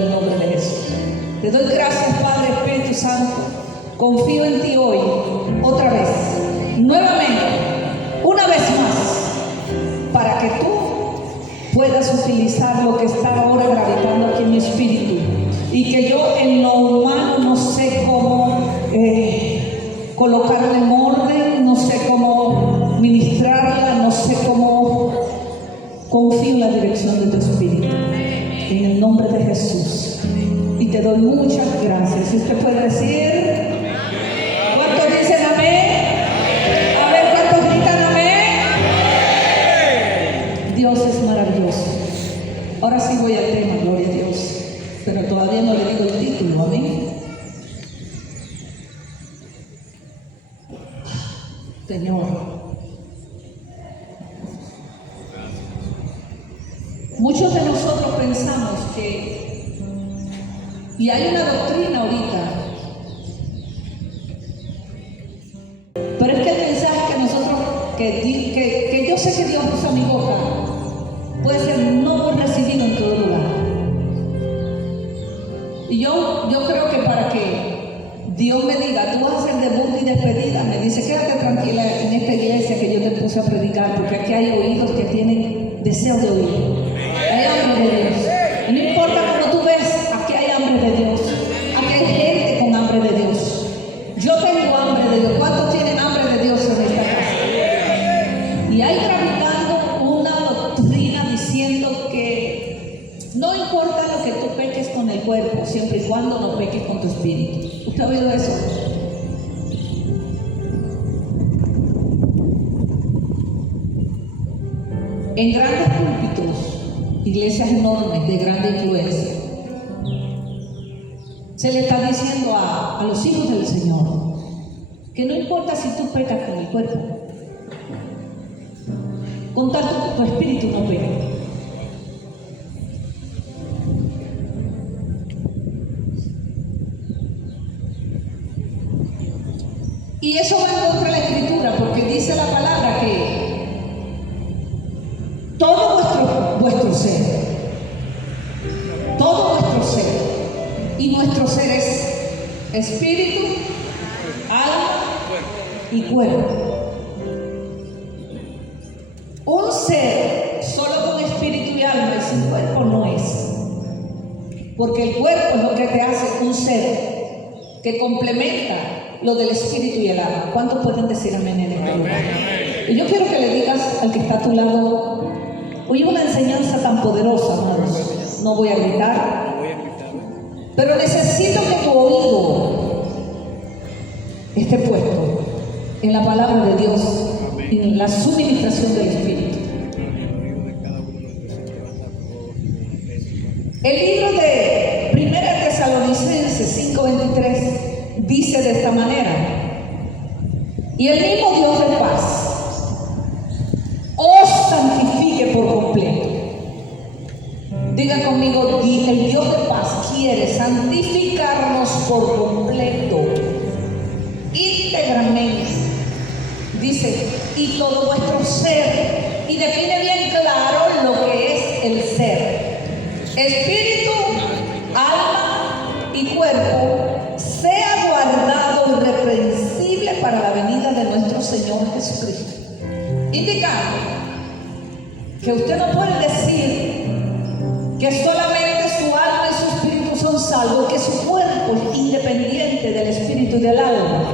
En el nombre de Jesús. Te doy gracias, Padre, Espíritu Santo. Confío en ti hoy, otra vez, nuevamente, una vez más, para que tú puedas utilizar lo que está ahora gravitando aquí en mi espíritu. Y que yo en lo humano no sé cómo colocarla en orden, no sé cómo ministrarla, no sé cómo. Confío en la dirección de tu espíritu. En el nombre de Jesús. Y te doy muchas gracias. Si usted puede decir, ¿cuántos dicen amén? A ver, ¿cuántos gritan amén? Dios es maravilloso. Ahora sí voy al tema, gloria a Dios. Pero todavía no le digo el título, amén. Señor. Muchos de nosotros pensamos que, y hay una doctrina ahorita, pero es que el mensaje que nosotros, que yo sé que Dios usa mi boca, puede ser no recibido en todo lugar. Y yo creo que para que Dios me diga, tú vas a hacer debut y despedida, me dice, quédate tranquila en esta iglesia que yo te puse a predicar, porque aquí hay oídos que tienen deseo de oír. Hay hambre de Dios. Y no importa cómo tú ves, aquí hay hambre de Dios. Aquí hay gente con hambre de Dios. Yo tengo hambre de Dios. ¿Cuántos tienen hambre de Dios en esta casa? Y hay gravitando una doctrina diciendo que no importa lo que tú peques con el cuerpo, siempre y cuando no peques con tu espíritu. ¿Usted ha oído eso? En grandes púlpitos, iglesias enormes de grande influencia, se le está diciendo a los hijos del Señor que no importa si tú pecas con el cuerpo, con tanto que tu espíritu no peca. Y eso va en contra de la Escritura, porque dice la palabra que todo vuestro ser, y nuestro ser es espíritu, alma y cuerpo. Un ser solo con espíritu y alma y sin cuerpo no es, porque el cuerpo es lo que te hace un ser que complementa lo del espíritu y el alma. ¿Cuántos pueden decir amén en este lugar? Y yo quiero que le digas al que está a tu lado, hoy una enseñanza tan poderosa, hermanos. No voy a gritar, pero necesito que tu oído esté puesto en la palabra de Dios y en la suministración del Espíritu. El libro de 1 Tesalonicenses 5:23 dice de esta manera: y el mismo Dios de paz os santifique por completo. Diga conmigo, el Dios de paz quiere santificarnos por completo, íntegramente. Dice, y todo vuestro ser, y define bien claro lo que es el ser: espíritu, alma y cuerpo, sea guardado irreprensible para la venida de nuestro Señor Jesucristo. Indicando que usted no puede decir que solamente su alma y su espíritu son salvos, que su cuerpo es independiente del espíritu y del alma.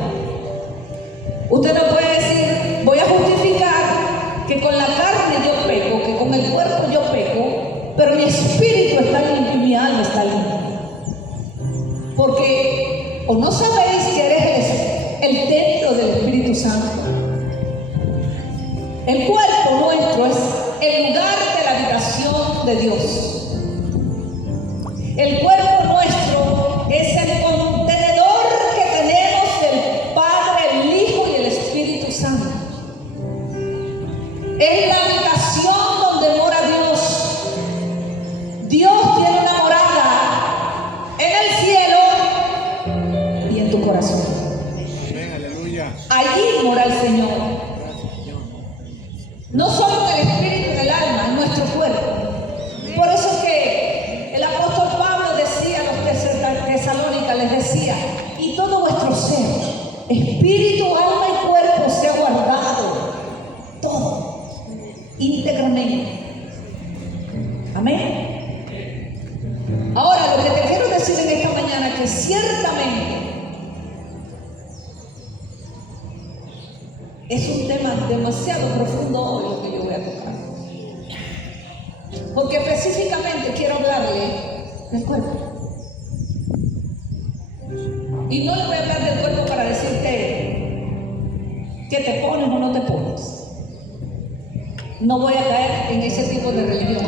Usted no puede decir, voy a justificar que con la carne yo peco, que con el cuerpo yo peco, pero mi espíritu está limpio y mi alma está limpia. Porque o no sabéis que eres el templo del Espíritu Santo. El cuerpo nuestro es el lugar de la habitación de Dios. El cuerpo nuestro es el contenedor que tenemos del Padre, el Hijo y el Espíritu Santo. Es la habitación donde mora Dios. Dios tiene una morada en el cielo y en tu corazón. Allí mora el Señor. No solo en el espíritu y en el alma, en nuestro cuerpo. Por eso que el apóstol Pablo decía ciertamente es un tema demasiado profundo hoy lo que yo voy a tocar. Porque específicamente quiero hablarle del cuerpo. Y no le voy a hablar del cuerpo para decirte que te pones o no te pones. No voy a caer en ese tipo de religión.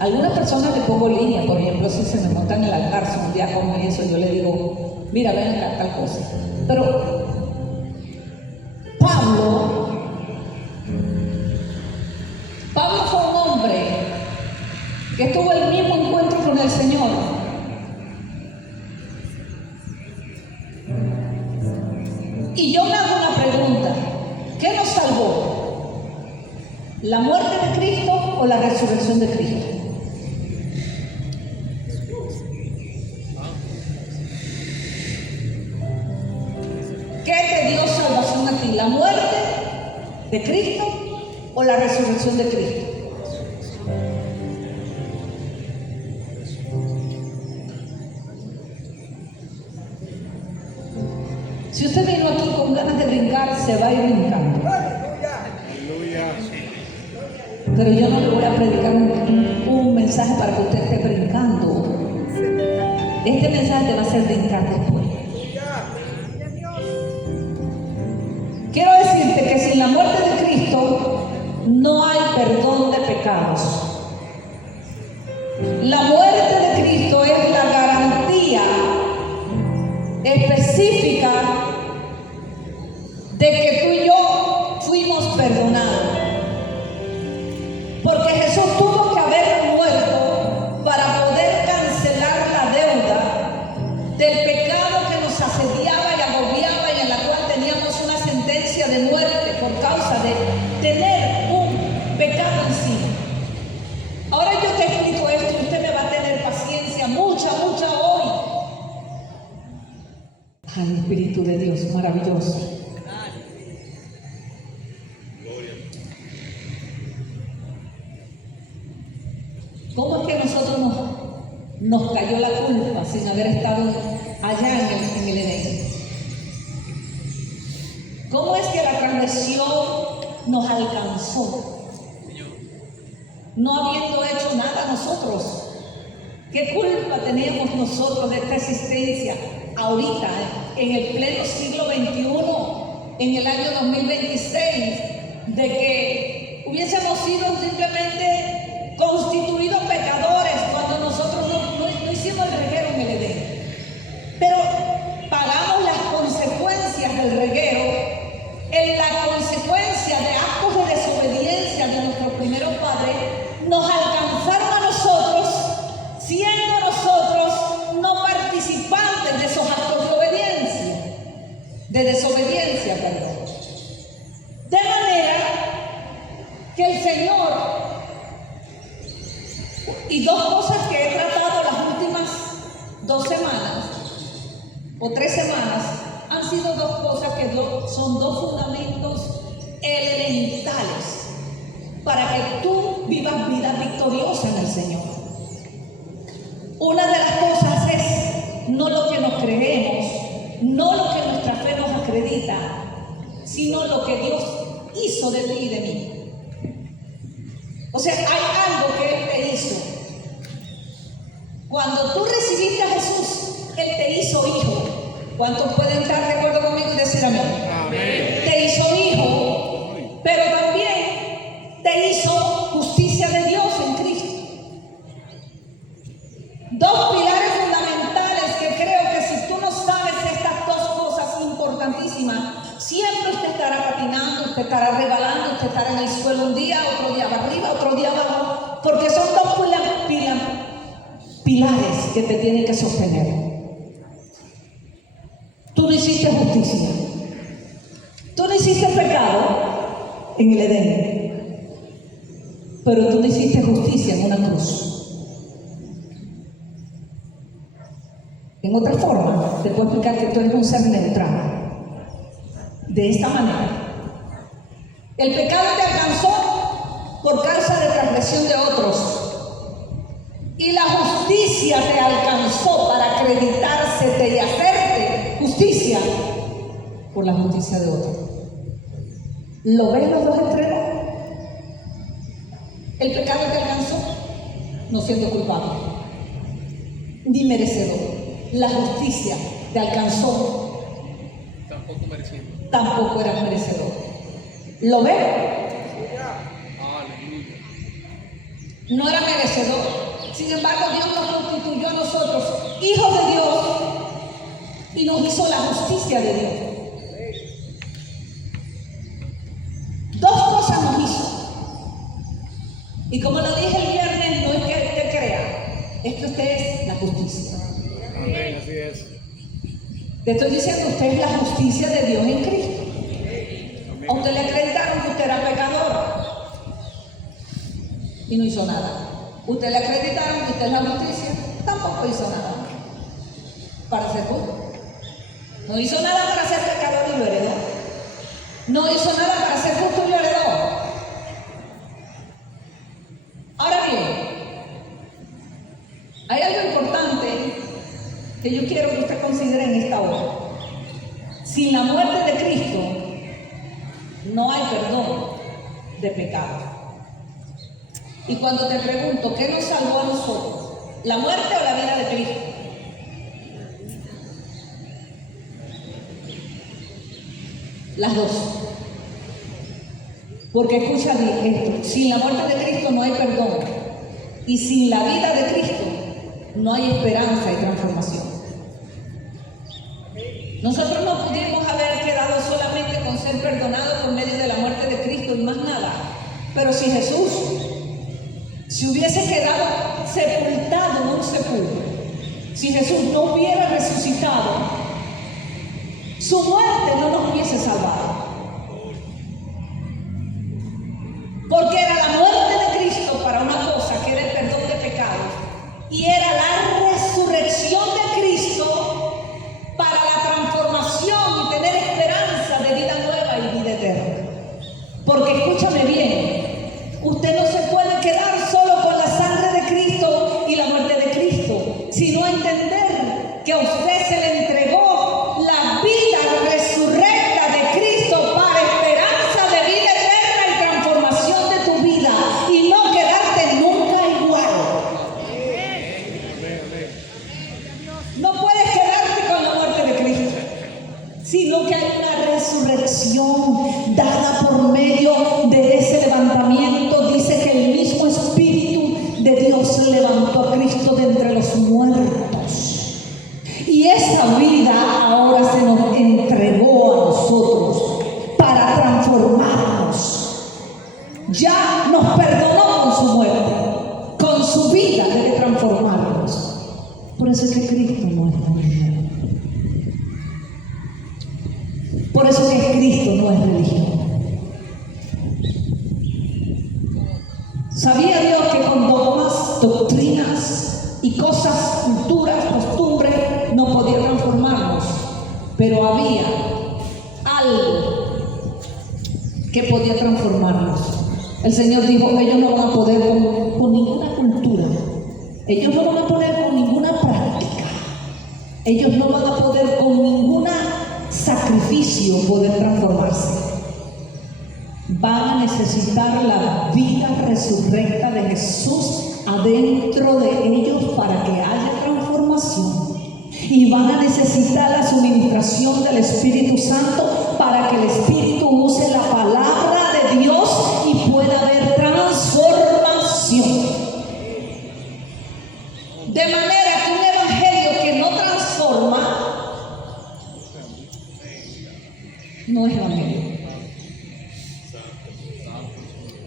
Algunas personas le pongo línea, por ejemplo, si se me montan en el altar, si un día como eso, yo le digo, mira, ven acá, tal cosa. Pero Pablo fue un hombre que tuvo el mismo encuentro con el Señor. Y yo me hago una pregunta: ¿qué nos salvó? ¿La muerte de Cristo o la resurrección de Cristo? ¿Qué te dio salvación a ti? ¿La muerte de Cristo o la resurrección de Cristo? Si usted vino aquí con ganas de brincar, se va a ir brincando. Pero yo no le voy a predicar un mensaje para que usted esté brincando. Este mensaje te va a hacer brincar después. Quiero decirte que sin la muerte de Cristo no hay perdón de pecados. La muerte de Cristo es la garantía específica de que tú y yo fuimos perdonados. Porque Jesús tuvo que haber muerto para poder cancelar la deuda del pecado que nos asediaba y agobiaba y en la cual teníamos una sentencia de muerte por causa de tener un pecado encima. Ahora yo te explico esto y usted me va a tener paciencia, mucha hoy. Ay, Espíritu de Dios, maravilloso. ¿Cómo es que nosotros nos cayó la culpa sin haber estado allá en el Edén? ¿Cómo es que la transgresión nos alcanzó? No habiendo hecho nada nosotros. ¿Qué culpa teníamos nosotros de esta existencia ahorita, en el pleno siglo XXI, en el año 2026, de que hubiésemos sido simplemente constituidos pecadores cuando nosotros no hicimos el reguero en el Edén? Pero pagamos las consecuencias del reguero en la consecuencia de actos de desobediencia de nuestros primeros padres. Nos alcanzaron a nosotros, siendo nosotros no participantes de esos actos de obediencia, de desobediencia, perdón. De manera que el Señor, y dos cosas que he tratado las últimas 2 semanas o 3 semanas, han sido 2 cosas que son 2 fundamentos elementales para que tú vivas vida victoriosa en el Señor. Una de las cosas es no lo que nos creemos, no lo que nuestra fe nos acredita, sino lo que Dios hizo de ti y de mí. O sea, hay algo que Él te hizo. Cuando tú recibiste a Jesús, Él te hizo hijo. ¿Cuántos pueden estar de acuerdo conmigo y decir amén? Amén. Te hizo hijo, pero también te hizo justicia de Dios en Cristo. 2 pilares fundamentales que creo que si tú no sabes estas 2 cosas importantísimas, siempre usted estará patinando, usted estará rebalando, usted estará en el suelo un día, otro día va arriba, otro día abajo, porque son 2 pilares que te tienen que sostener. Tú no hiciste justicia, tú no hiciste pecado en el Edén, pero tú no hiciste justicia en una cruz. En otra forma, te puedo explicar que tú eres un ser neutral. De esta manera, el pecado te alcanzó por causa de transgresión de otros. y la justicia te alcanzó para acreditársete y hacerte justicia por la justicia de otro. ¿Lo ves los dos extremos? El pecado te alcanzó no siendo culpable ni merecedor. La justicia te alcanzó, tampoco merecido. Tampoco eras merecedor. ¿Lo ves? Aleluya. No era merecedor. Sin embargo, Dios nos constituyó a nosotros hijos de Dios y nos hizo la justicia de Dios. Dos cosas nos hizo. Y como lo dije el viernes, no es que usted crea, es que usted es la justicia. Amén, así es. Te estoy diciendo, usted es la justicia de Dios en Cristo. A usted le acreditaron que usted era pecador y no hizo nada. Usted le acreditaron que usted es la justicia, tampoco hizo nada para ser justo. No hizo nada para ser pecador y lo heredó. No hizo nada para ser justo y lo heredó. Ahora bien, hay algo importante que yo quiero que usted considere en esta hora. Sin la muerte de Cristo no hay perdón de pecado. Y cuando te pregunto, ¿qué nos salvó a nosotros? ¿La muerte o la vida de Cristo? Las dos. Porque escucha esto, sin la muerte de Cristo no hay perdón. Y sin la vida de Cristo no hay esperanza y transformación. Nosotros no pudimos haber quedado solamente con ser perdonados por medio de la muerte de Cristo y más nada. Pero si Jesús se hubiese quedado sepultado en un sepulcro, si Jesús no hubiera resucitado, su muerte no nos hubiese salvado. Porque era la muerte de Cristo para una cosa que era el perdón de pecados y era la resurrección de Cristo para la transformación y tener esperanza de vida nueva y vida eterna. Porque escúchame bien, usted no se puede quedar solo con la sangre de Cristo y la muerte de Cristo, sino entender que a usted se le entregó la vida resurrecta de Cristo para esperanza de vida eterna y transformación de tu vida y no quedarte nunca igual. No puedes quedarte con la muerte de Cristo, sino que hay una resurrección dada por medio de ese levantamiento. Dice que el mismo Espíritu de Dios levantó a Cristo de entre los muertos. Y esa vida ahora se nos entregó a nosotros para transformarnos. Ya nos perdonó con su muerte, con su vida debe transformarnos. Por eso es que Cristo no es religión. Por eso es que Cristo no es religión. ¿Sabía Dios que con dogmas, doctrinas y cosas, culturas, costumbres, no podía transformarnos? Pero había algo que podía transformarnos. El Señor dijo, ellos no van a poder con ninguna cultura. Ellos no van a poder con ninguna práctica. Ellos no van a poder con ningún sacrificio poder transformarse. Van a necesitar la vida resurrecta de Jesús adentro de ellos para que haya transformación. Y van a necesitar la suministración del Espíritu Santo para que el Espíritu use la palabra de Dios y pueda haber transformación. De manera que un evangelio que no transforma no es evangelio.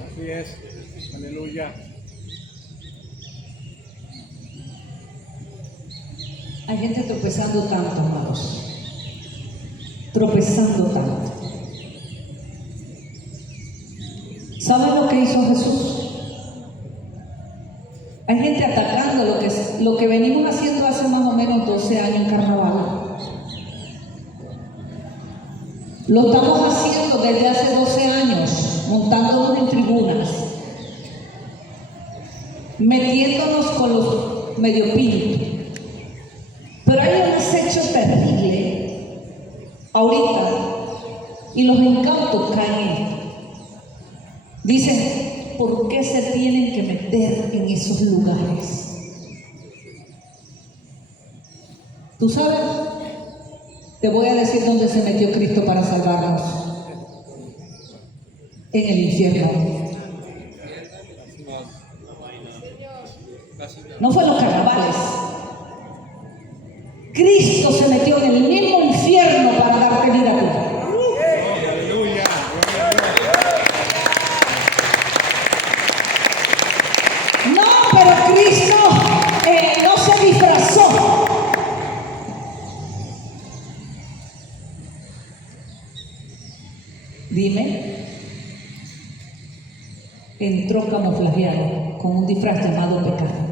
Así es. Aleluya. Hay gente tropezando tanto, hermanos. Tropezando tanto. ¿Saben lo que hizo Jesús? Hay gente atacando lo que venimos haciendo hace más o menos 12 años en carnaval. Lo estamos haciendo desde hace 12 años, montándonos en tribunas, metiéndonos con los medio pinto. Pero hay un acecho terrible ahorita y los encantos caen. Dicen, ¿por qué se tienen que meter en esos lugares? ¿Tú sabes? Te voy a decir dónde se metió Cristo para salvarnos. En el infierno. No fue en los carnavales. Cristo se metió en el mismo infierno para darte vida a ti. Aleluya. No, pero Cristo no se disfrazó. Dime. Entró camuflajeado con un disfraz llamado pecado.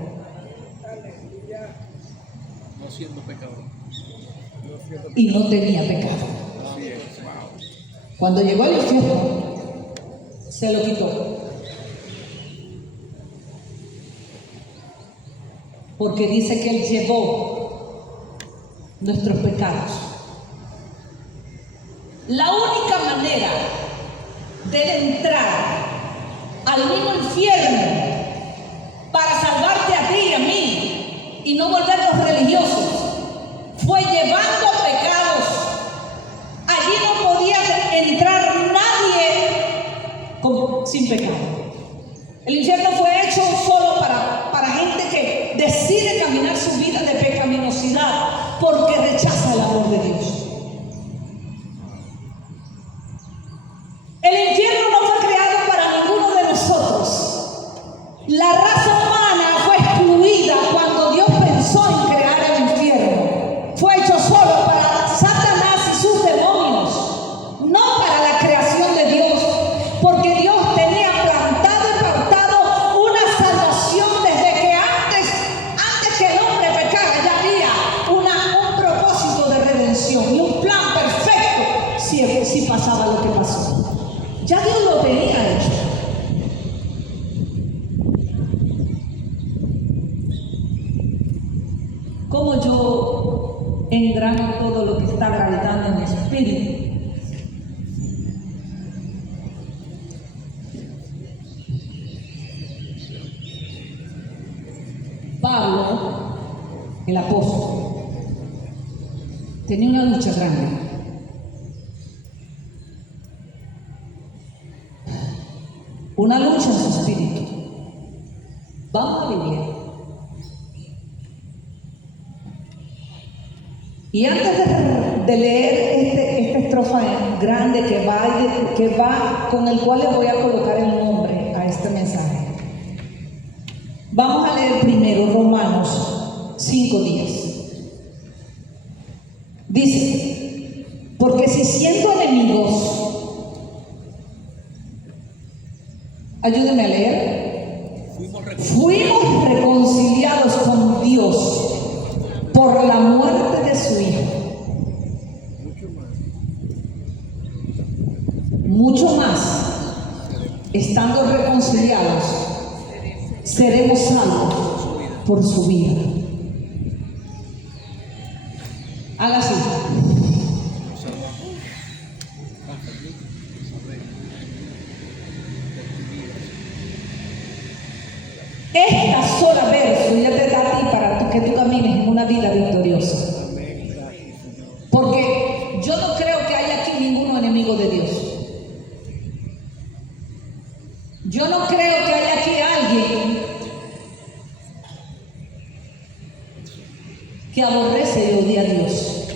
No siendo pecador. Y no tenía pecado. Así es. Cuando llegó al infierno, se lo quitó. Porque dice que Él llevó nuestros pecados. La única manera de entrar al mismo infierno para salvarte a ti y a mí y no volvernos religiosos fue llevando pecados. Allí no podía entrar nadie sin pecado. El infierno fue hecho solo para gente que decide caminar su vida de pecaminosidad porque rechaza el amor de Dios. El infierno no fue creado para ninguno de nosotros. La raza humana fue excluida cuando Dios pensó en crear el infierno. Fue hecho solo para Satanás y sus demonios, no para la creación de Dios, porque Dios tenía plantado y pautado una salvación desde que antes que el hombre pecara, ya había un propósito de redención y un plan perfecto si pasaba lo que pasó. Ya Dios lo tenía hecho. ¿Cómo yo engrano todo lo que está gravitando en mi espíritu? Pablo, el apóstol, tenía una lucha grande. Una lucha en su espíritu. Vamos a Biblia. Y antes de leer esta estrofa grande que va con el cual le voy a colocar el nombre a este mensaje, vamos a leer primero Romanos 5:10. Dice, porque si siendo enemigos, ayúdenme a leer, fuimos reconciliados con Dios por la muerte de su Hijo. Mucho más, estando reconciliados, seremos salvos por su vida. Haga así. Esta sola verso ya te da a ti para que tú camines en una vida victoriosa. Porque yo no creo que haya aquí ningún enemigo de Dios. Yo no creo que haya aquí alguien que aborrece y odia a Dios.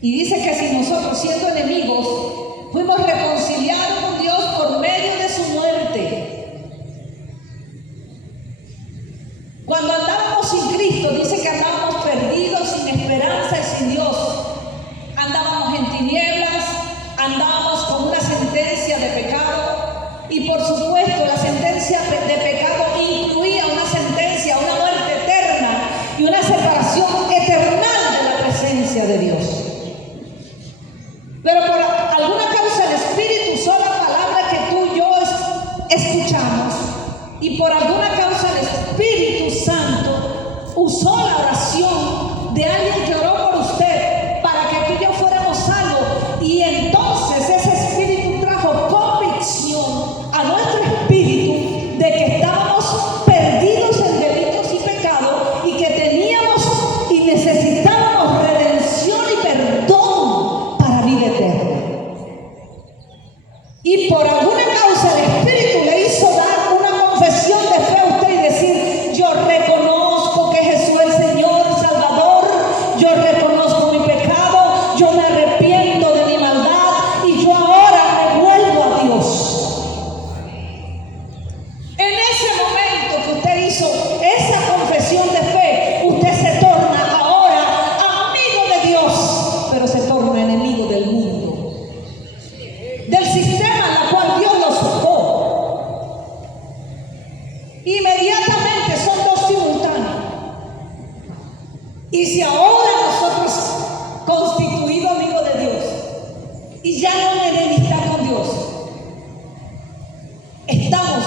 Y dice que si nosotros, siendo enemigos, fuimos reconciliados con Dios por medio de su muerte. Cuando andábamos sin Cristo, dice que andábamos perdidos, sin esperanza y sin Dios. Andábamos en tinieblas, andábamos con una sentencia de pecado. Y por supuesto, la sentencia de pecado incluía una sentencia, una muerte eterna y una separación eternal de la presencia de Dios. Pero por alguna causa el Espíritu Y si ahora nosotros, constituido amigo de Dios, y ya no hay enemistad con Dios, estamos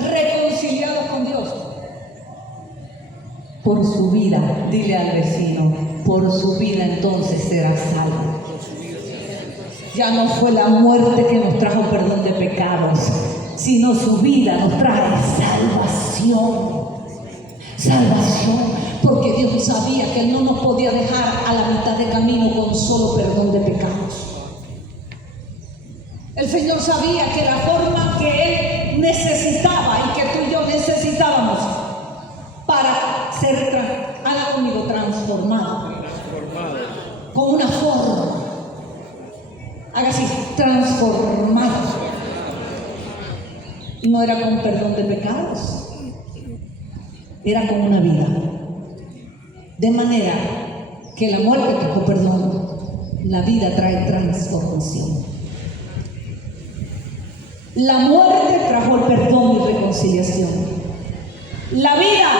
reconciliados con Dios, por su vida, dile al vecino, por su vida entonces será salvo. Ya no fue la muerte que nos trajo perdón de pecados, sino su vida nos trae salvación. Salvación, porque Dios sabía que Él no nos podía dejar a la mitad de camino con solo perdón de pecados. El Señor sabía que la forma que Él necesitaba y que tú y yo necesitábamos para ser, haga conmigo, transformado, con una forma, haga así, transformado, no era con perdón de pecados, era con una vida. De manera que la muerte trajo perdón, la vida trae transformación. La muerte trajo el perdón y reconciliación. La vida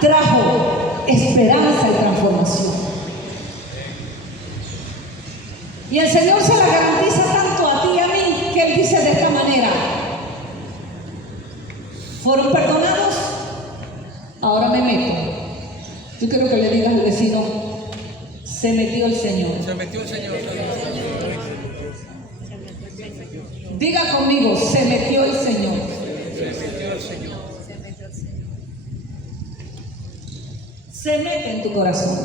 trajo esperanza y transformación. Y el Señor se la garantiza tanto a ti y a mí que Él dice de esta manera: ¿fueron perdonados? Ahora me meto. Yo quiero que le digas al vecino: se metió el Señor. Se metió el Señor. Diga conmigo: se metió el Señor. Se metió el Señor. Se mete en tu corazón.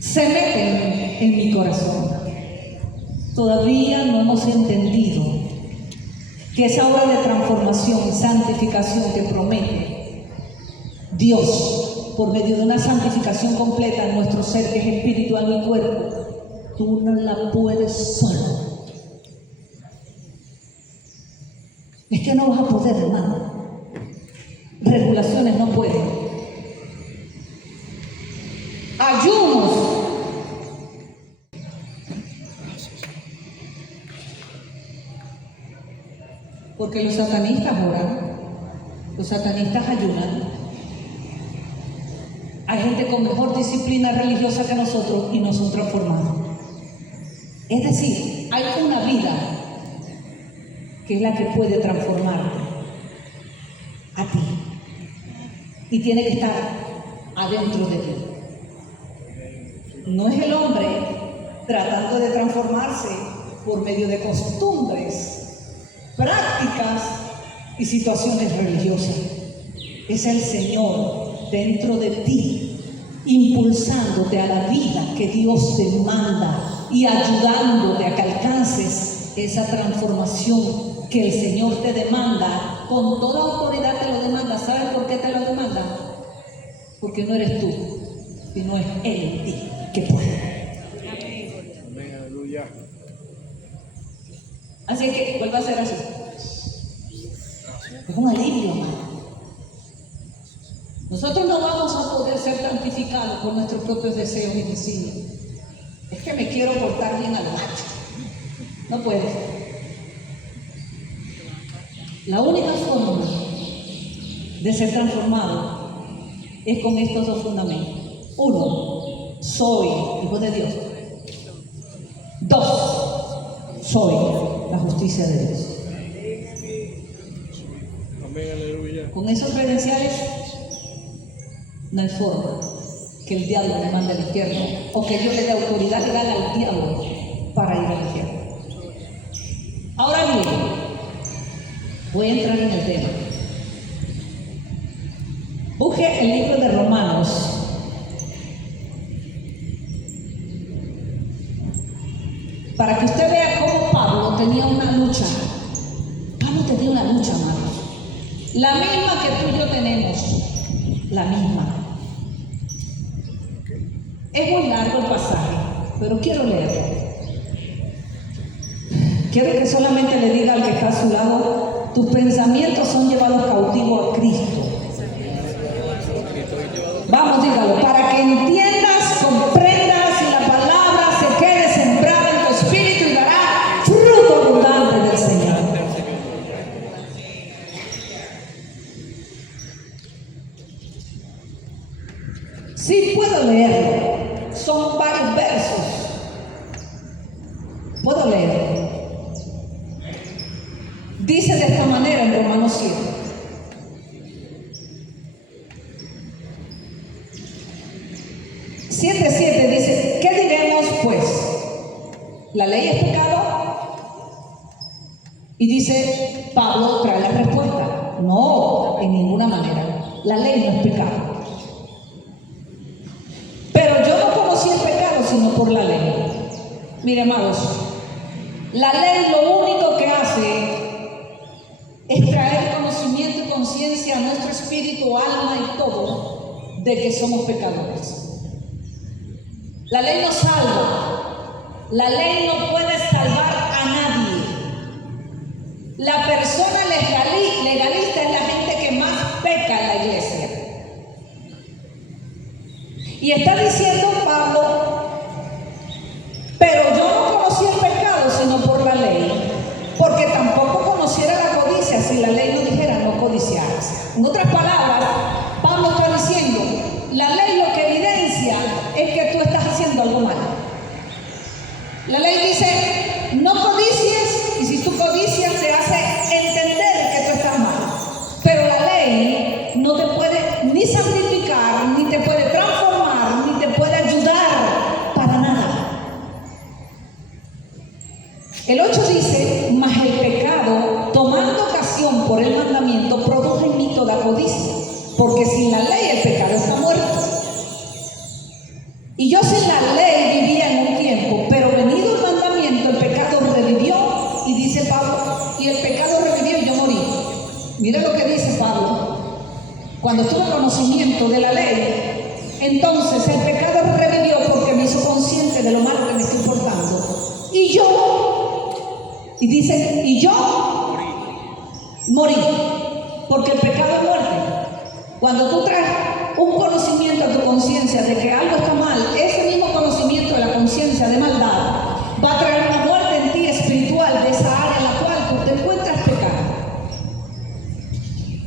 Se mete en mi corazón. Todavía no hemos entendido que esa obra de transformación y santificación que promete Dios por medio de una santificación completa en nuestro ser, que es espíritu, alma y cuerpo, tú no la puedes solo. Es que no vas a poder, hermano. Regulaciones no pueden. Ayunos. Porque los satanistas oran, los satanistas ayunan. Hay gente con mejor disciplina religiosa que nosotros y no son transformados. Es decir, hay una vida que es la que puede transformar a ti. Y tiene que estar adentro de ti. No es el hombre tratando de transformarse por medio de costumbres, prácticas y situaciones religiosas. Es el Señor dentro de ti, impulsándote a la vida que Dios te manda y ayudándote a que alcances esa transformación que el Señor te demanda. Con toda autoridad te lo demanda. ¿Sabes por qué te lo demanda? Porque no eres tú, sino es Él en ti que puede. Amén, aleluya. Así que vuelva a ser así. Es un alivio, hermano. Nosotros no vamos a poder ser santificados por nuestros propios deseos y designios. Es que me quiero portar bien al macho. No puedes. La única forma de ser transformado es con estos dos fundamentos. Uno, soy hijo de Dios. Dos, soy la justicia de Dios. Amén, aleluya. Con esos credenciales no hay forma que el diablo me mande al infierno o que yo le dé autoridad legal al diablo para ir al infierno. Ahora bien, voy a entrar en el tema. Busque el libro de Romanos. Para que usted vea cómo Pablo tenía una lucha. Pablo tenía una lucha, hermanos. La misma que tú y yo tenemos. La misma. Es muy largo el pasaje, pero quiero leerlo. Quiero que solamente le diga al que está a su lado: tus pensamientos son llevados cautivos a Cristo. Vamos, dígalo, para que entiendas, comprendas y la palabra se quede sembrada en tu espíritu y dará fruto abundante del Señor. Sí puedo leerlo. Son varios versos. Puedo leerlo. Dice de esta manera en Romanos 7. Dice, ¿qué diremos pues? ¿La ley es pecado? Y dice, Pablo trae la respuesta. No, en ninguna manera. La ley no es pecado. Pero yo no conocí el pecado sino por la ley. Mire, amados, la ley lo único que hace es traer conocimiento y conciencia a nuestro espíritu, alma y todo de que somos pecadores. La ley no salva. La ley no puede salvar a nadie. La persona legalista es la gente que más peca en la iglesia. Y está diciendo Pablo, pero yo no conocí el pecado sino por la ley, porque tampoco conociera la codicia si la ley no dijera no codiciarás. En otras palabras, Pablo está diciendo, la ley lo que evidencia es que tú estás haciendo algo malo. La ley dice, no codicies, y si tú codicias te hace entender que tú estás mal. Pero la ley no te puede ni santificar, ni te puede transformar, ni te puede ayudar para nada. El 8 dice, mas el pecado, tomando ocasión por el mandamiento, produjo en mí toda codicia, porque sin la ley el pecado está muerto. Y yo sin la ley vivía en un tiempo, pero venido el mandamiento, el pecado revivió, y dice Pablo, y el pecado revivió y yo morí. Mira lo que dice Pablo. Cuando tuve conocimiento de la ley, entonces el pecado revivió porque me hizo consciente de lo malo que me estoy portando. Y yo morí, porque el pecado es muerte. Cuando tú traes un conocimiento a tu conciencia de que algo está mal, ese mismo conocimiento de la conciencia de maldad va a traer una muerte en ti espiritual de esa área en la cual tú te encuentras pecando.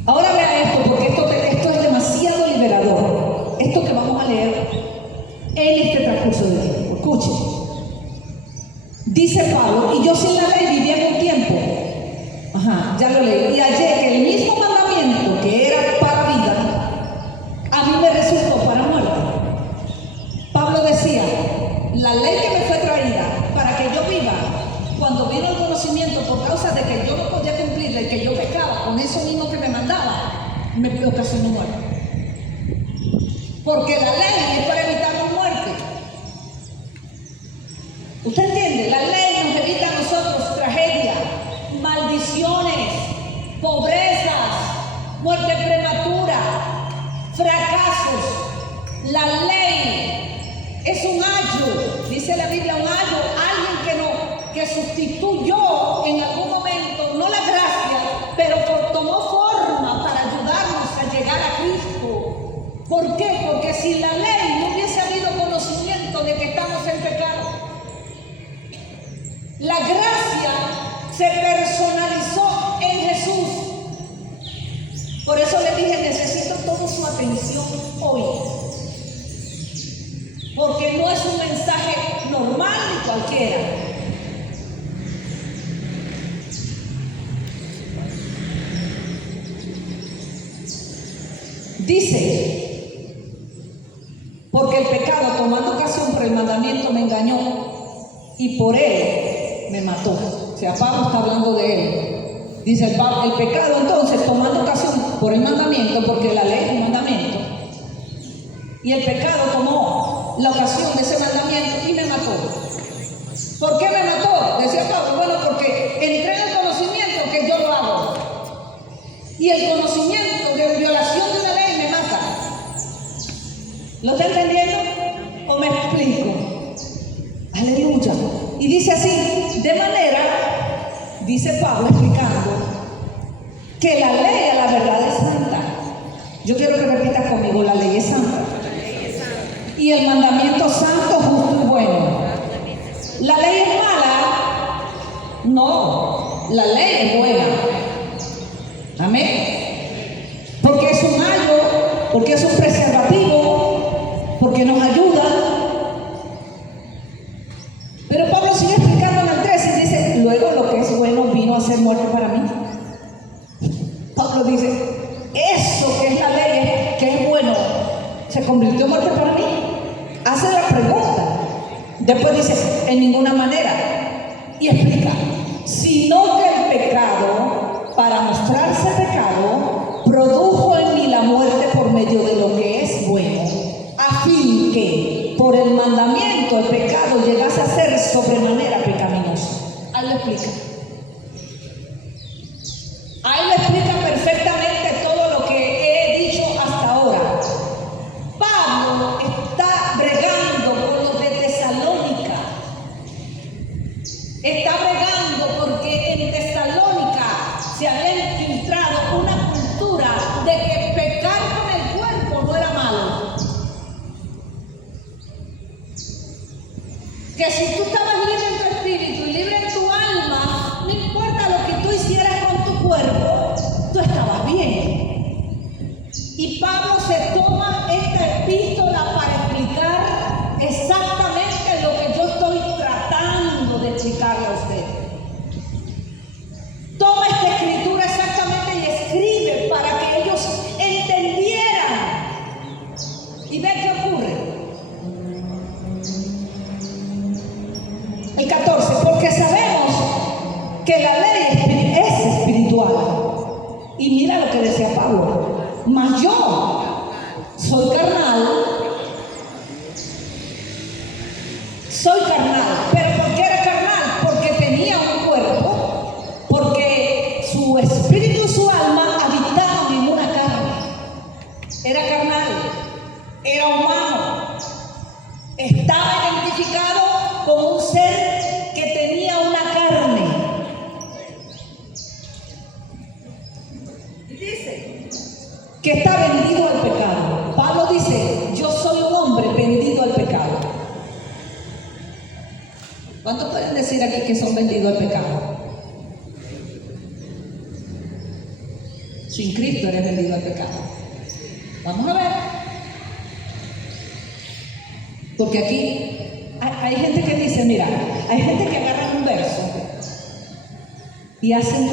Ahora vea esto, porque esto es demasiado liberador. Esto que vamos a leer en este transcurso de tiempo. Escuchen. Dice Pablo, y yo sin la ley vivía en un tiempo. Ya lo leí. Y hallé que el mismo mandamiento que era para vida, a mí me resultó para muerte. Pablo decía, la ley que me fue traída para que yo viva, cuando vino el conocimiento por causa de que yo no podía cumplir, de que yo pecaba con eso mismo que me mandaba, me ocasionó muerte. Porque la ley es para evitarnos muerte. ¿Usted entiende? La ley nos evita a nosotros tragedia, maldiciones, pobrezas, muerte prematura, fracasos. La ley es un ayo, dice la Biblia, un ayo, alguien que sustituyó en algún momento, no la gracia, pero tomó forma para ayudarnos a llegar a Cristo. ¿Por qué? Porque si la ley no hubiese habido conocimiento de que estamos en pecado, la gracia se personalizó en Jesús. Por eso le dije, necesito toda su atención hoy. Porque no es un mensaje normal ni cualquiera. Dice, porque el pecado tomando ocasión por el mandamiento me engañó y por él me mató. O sea, Pablo está hablando de él. Dice el pecado entonces tomando ocasión por el mandamiento, porque la ley es un mandamiento. Y el pecado tomó la ocasión de ese mandamiento y me mató. ¿Por qué me mató? Decía Pablo, bueno, porque entré en el conocimiento que yo lo hago. Y el conocimiento de violación de una ley me mata. ¿Lo está entendiendo? ¿O me explico? Aleluya. Y dice así, de manera, dice Pablo explicando, que la ley a la verdad es santa. Yo quiero que repitas conmigo, la ley es santa. Y el mandamiento santo, justo y bueno. ¿La ley es mala? No, la ley es buena. Amén. Porque es un ayo, porque es un preservativo, porque nos ayuda. Pero Pablo sigue explicando en el 13 y dice, luego lo que es bueno vino a ser muerte para mí. Pablo dice, eso que es la ley, que es bueno, se convirtió en muerte para mí. Hace la pregunta. Después dice, en ninguna manera. Y explica, sino que el pecado, para mostrarse pecado, produjo en mí la muerte por medio de lo que es bueno, a fin que por el mandamiento el pecado llegase a ser sobremanera pecaminoso. Ahí lo explica. Ahí lo explica perfectamente todo lo que he dicho hasta ahora. Pablo está bregando con los de Tesalónica. Está bregando porque en Tesalónica se había infiltrado una cultura de que pecar con el cuerpo no era malo. Que si tú estabas libre en tu espíritu y libre en tu alma, no importa lo que tú hicieras con tu cuerpo, tú estabas bien. Y Pablo se toma esta epístola para explicar exactamente lo que yo estoy tratando de explicarle a usted. Toma esta escritura exactamente y escribe para que ellos entendieran. ¿Y ve qué ocurre? El 14, porque sabemos que la ley es espiritual. Y mira lo que decía Pablo, mas yo soy carnal. Soy carnal. ¿Pero por qué era carnal? Porque tenía un cuerpo, porque su espíritu y su alma habitaban en una carne. Era carnal, era humano, estaba identificado como un ser que tenía una carne. Y dice que está vendido al pecado. Pablo dice, yo soy un hombre vendido al pecado. ¿Cuántos pueden decir aquí que son vendidos al pecado? Sin Cristo eres vendido al pecado. Vamos a ver. Porque aquí hay gente que dice, mira, hay gente que agarra un verso y hacen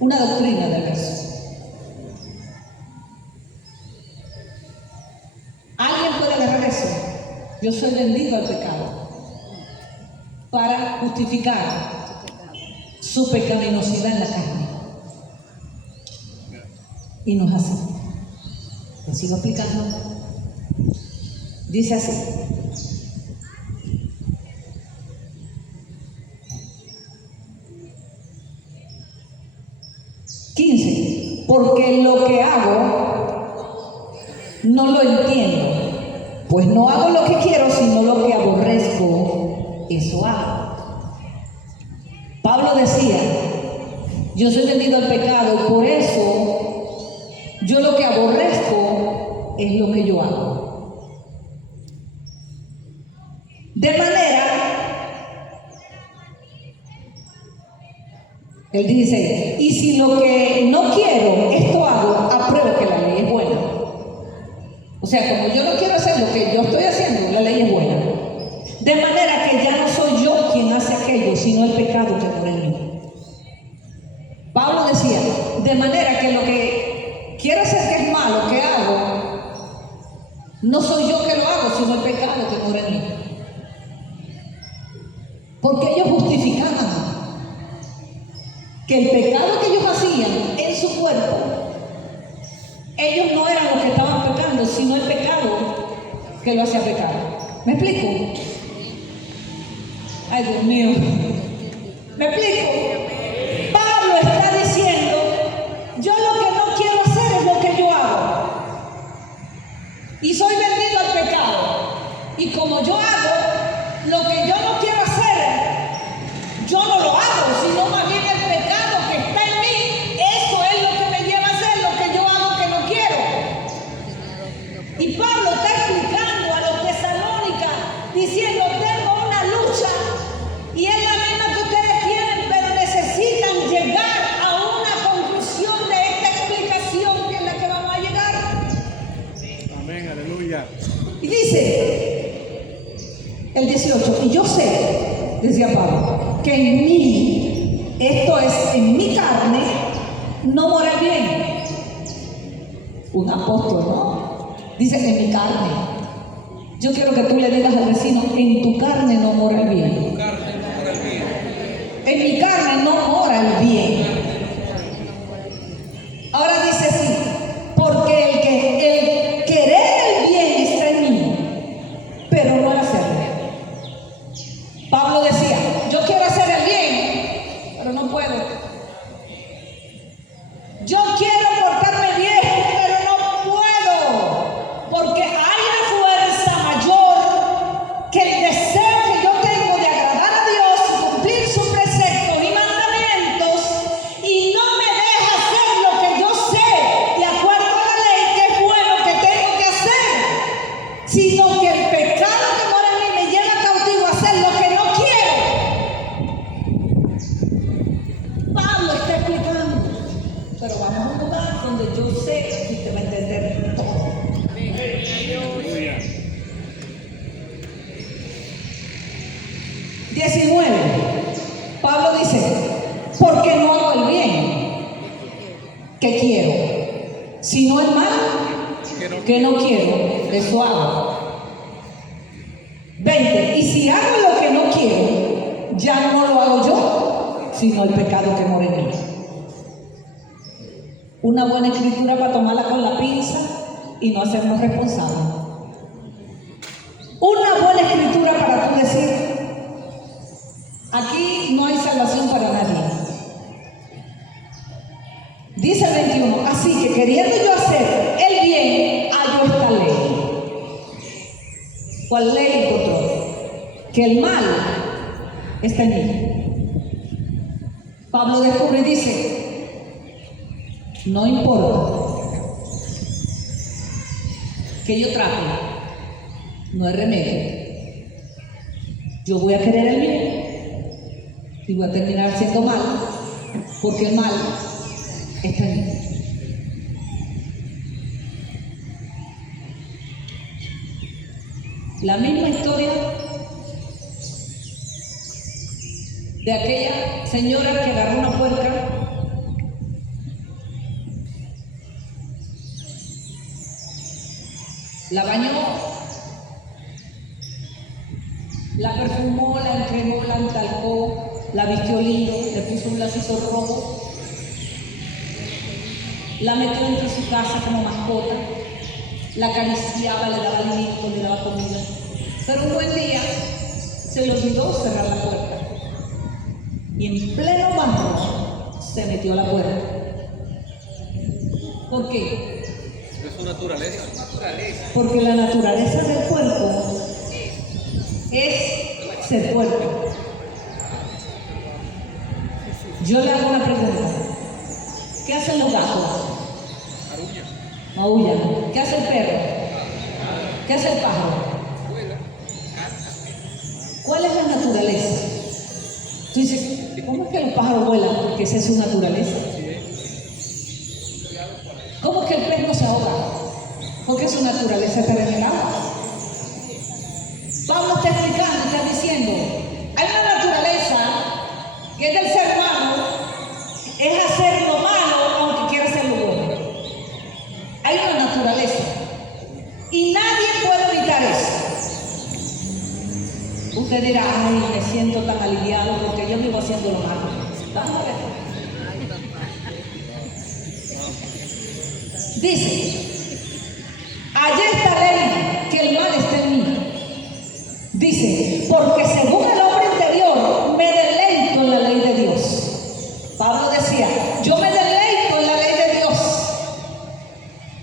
una doctrina del verso. ¿Alguien puede agarrar eso? Yo soy vendido al pecado para justificar su pecaminosidad en la carne. Y no es así. Te sigo explicando. Dice así. Porque lo que hago no lo entiendo, pues no hago lo que quiero, sino lo que aborrezco, eso hago. Pablo decía, yo soy vendido al pecado y por eso yo lo que aborrezco es lo que yo hago. De manera, él dice, y si lo que no quiero, esto hago, apruebo que la ley es buena. O sea, como yo no quiero hacer lo que yo estoy haciendo, la ley es buena. De manera que ya no soy yo quien hace aquello, sino el pecado que mora en mí. Pablo decía, de manera que lo que quiero hacer que es malo, que hago, no soy yo que lo hago, sino el pecado que mora en mí. Porque ellos justificaban que el pecado que ellos hacían en su cuerpo, ellos no eran los que estaban pecando, sino el pecado que lo hacía pecar. ¿Me explico? Ay, Dios mío. ¿Me explico? Pablo está diciendo, yo lo que no quiero hacer es lo que yo hago. Y soy vendido al pecado. Y como yo hago lo que yo no quiero hacer, yo no lo hago, sino más bien el pecado que está en mí, eso es lo que me lleva a hacer lo que yo hago que no quiero. Y Pablo está explicando a los tesalónicas, diciendo, tengo una lucha, y es la misma que ustedes tienen, pero necesitan llegar a una conclusión de esta explicación que es la que vamos a llegar. Amén. Amén, aleluya. Y dice el 18, y yo sé, decía Pablo, que en mí, esto es, en mi carne, no mora el bien. Un apóstol, ¿no? Dice, en mi carne. Yo quiero que tú le digas al vecino, en tu carne no mora el bien. En mi carne no mora el bien. Ahora dice así, porque el querer el bien está en mí, pero no el hacerlo. Pablo decía, yo quiero hacer el bien, pero no puedo. Yo quiero portarme bien, pero no puedo, porque hay una fuerza mayor que el deseo que yo tengo de agradar a Dios, cumplir sus preceptos y mandamientos, y no me deja hacer lo que yo sé, de acuerdo a la ley, que es bueno que tengo que hacer, sino que el pecado que mora en mí me lleva cautivo a hacer lo que no quiero. Pablo está explicando, pero vamos a un lugar donde yo sé que usted va a entender todo. Aleluya. 19. Pablo dice, porque no hago el bien que quiero, sino el mal que no quiero, eso hago. 20. Y si hago lo que no quiero, ya no lo hago yo, sino el pecado que mora en mí. Una buena escritura para tomarla con la pinza y no hacernos responsables. Una buena escritura para tú decir, aquí no hay salvación para nadie. Dice el 21, así que queriendo yo hacer el bien, hallo esta ley. ¿Cuál ley encontró? Que el mal está en mí. Pablo descubre y dice, no importa que yo trate, no hay remedio. Yo voy a querer el bien y voy a terminar siendo mal, porque el mal está en mí. La misma historia de aquella señora que agarró una puerca la bañó, la perfumó, la encremó, la entalcó, la vistió lindo, le puso un lacito rojo, la metió entre su casa como mascota, la acariciaba, le daba alimento, le daba comida. Pero un buen día se le olvidó cerrar la puerta y en pleno baño se metió a la puerta. ¿Por qué? Es su naturaleza. Porque la naturaleza del cuerpo es ser puerco. Yo le hago una pregunta. ¿Qué hacen los gatos? Maullan. ¿Qué hace el perro? ¿Qué hace el pájaro? ¿Cuál es la naturaleza? Tú dices, ¿cómo es que los pájaros vuelan? Porque esa es su naturaleza. ¿Cómo es que el pez no se ahoga? Porque su naturaleza está en el agua. Pablo está explicando, está diciendo, hay una naturaleza que es del ser humano, es hacer lo malo aunque quiera hacer lo bueno. Hay una naturaleza y nadie puede evitar eso. Usted dirá, ay, me siento tan aliviado porque yo vivo haciendo lo malo. Vamos a ver. Dice, allá está ley que el mal está en mí. Dice, porque según el hombre interior me deleito en la ley de Dios. Pablo decía, yo me deleito en la ley de Dios.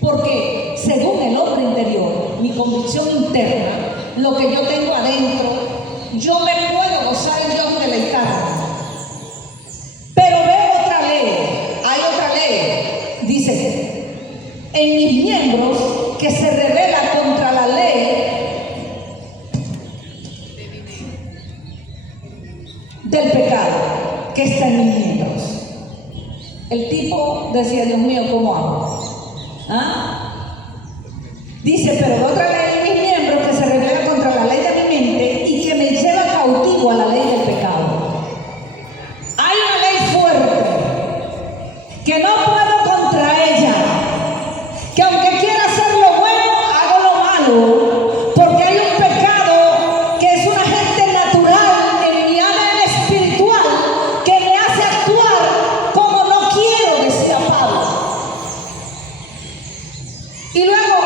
Porque según el hombre interior, mi convicción interna, lo que yo tengo adentro, yo me puedo gozar en Dios, deleitarme. Pero veo otra ley, hay otra ley, dice, en mis miembros que se rebela contra la ley del pecado que está en mis miembros. El tipo decía, Dios mío, ¿cómo hago? ¿Ah? Dice, pero malo, porque hay un pecado que es un agente natural en mi ADN espiritual que me hace actuar como no quiero, decía Pablo. Y luego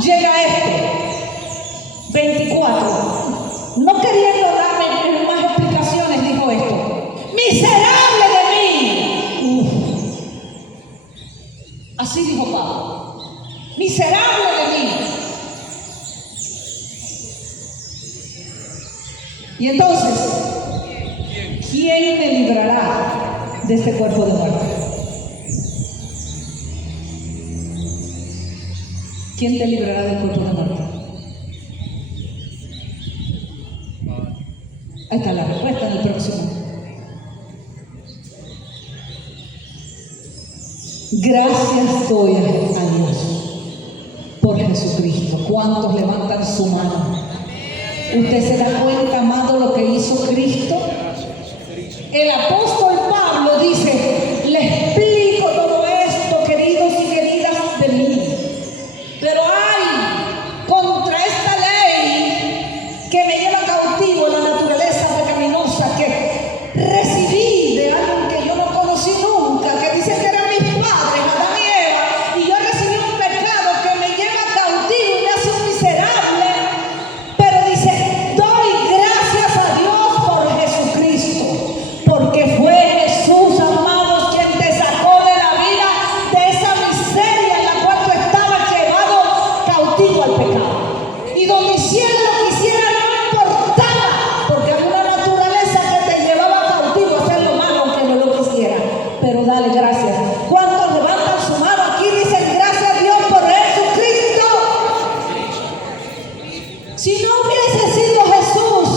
llega esto, 24. No queriendo darme más explicaciones, dijo esto: miserable de mí. Así dijo Pablo: miserable de mí. Y entonces, ¿quién me librará de este cuerpo de muerte? ¿Quién te librará del cuerpo de muerte? Ahí está la respuesta en el próximo. Gracias doy a Dios por Jesucristo. ¿Cuántos levantan su mano? ¿Usted se da cuenta, amado, lo que hizo Cristo? El apóstol Pablo dice: le explico todo esto, queridos y queridas de mí. Pero hay contra esta ley que me lleva cautivo la naturaleza pecaminosa que recibí de alguien que yo no conocí nunca, que dice que eran mis padres, Adán y Eva, y yo recibí un pecado que me lleva cautivo y me hace un miserable. Pero dice: doy gracias a Dios por Jesucristo, porque fue Jesús, amados, quien te sacó de la vida, de esa miseria en la cual tú estabas llevado cautivo al pecado. Y donde hiciera lo que hiciera no importaba, porque había una naturaleza que te llevaba cautivo a hacer lo malo aunque no lo quisiera. Pero dale gracias. ¿Cuántos levantan su mano aquí y dicen: gracias a Dios por Jesucristo? Si no hubiese sido Jesús,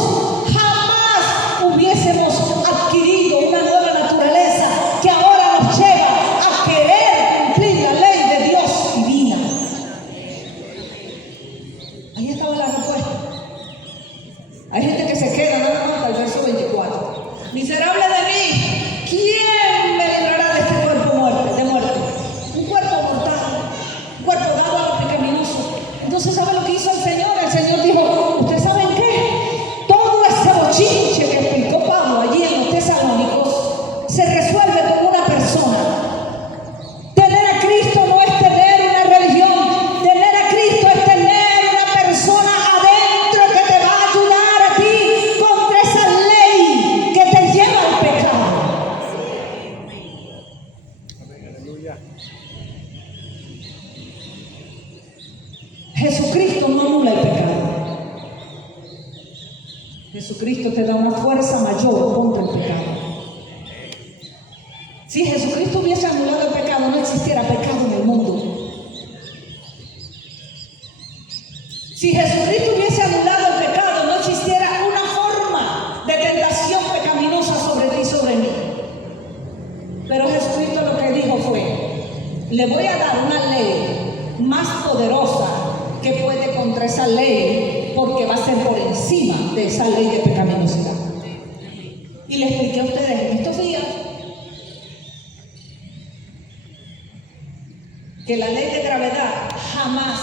jamás hubiésemos adquirido una nueva naturaleza que ahora nos lleva a querer cumplir la ley de Dios divina. Ahí estaba la respuesta. Hay gente que se queda nada más hasta el verso 24. Miserable de mí, ¿quién me librará de este cuerpo de muerte? Un cuerpo mortal, un cuerpo dado a lo pecaminoso. Entonces, ¿sabe lo que hizo el Señor? El Señor dijo: ¿ustedes saben qué? Todo ese bochinche que explicó Pablo allí en los Tesalónicos se resuelve con una persona. Tener a Cristo no es tener una religión. Tener a Cristo es tener una persona adentro que te va a ayudar a ti contra esa ley que te lleva al pecado. Aleluya. Jesucristo no anula el pecado. Jesucristo te da una fuerza mayor contra el pecado. Si Jesucristo hubiese anulado el pecado, no existiera pecado en el mundo. Si Jesucristo hubiese anulado el pecado, no existiera una forma de tentación pecaminosa sobre ti y sobre mí. Pero Jesucristo lo que dijo fue: le voy a dar una ley más poderosa que puede contra esa ley, porque va a ser por encima de esa ley de pecaminosidad. Y le expliqué a ustedes en estos días que la ley de gravedad jamás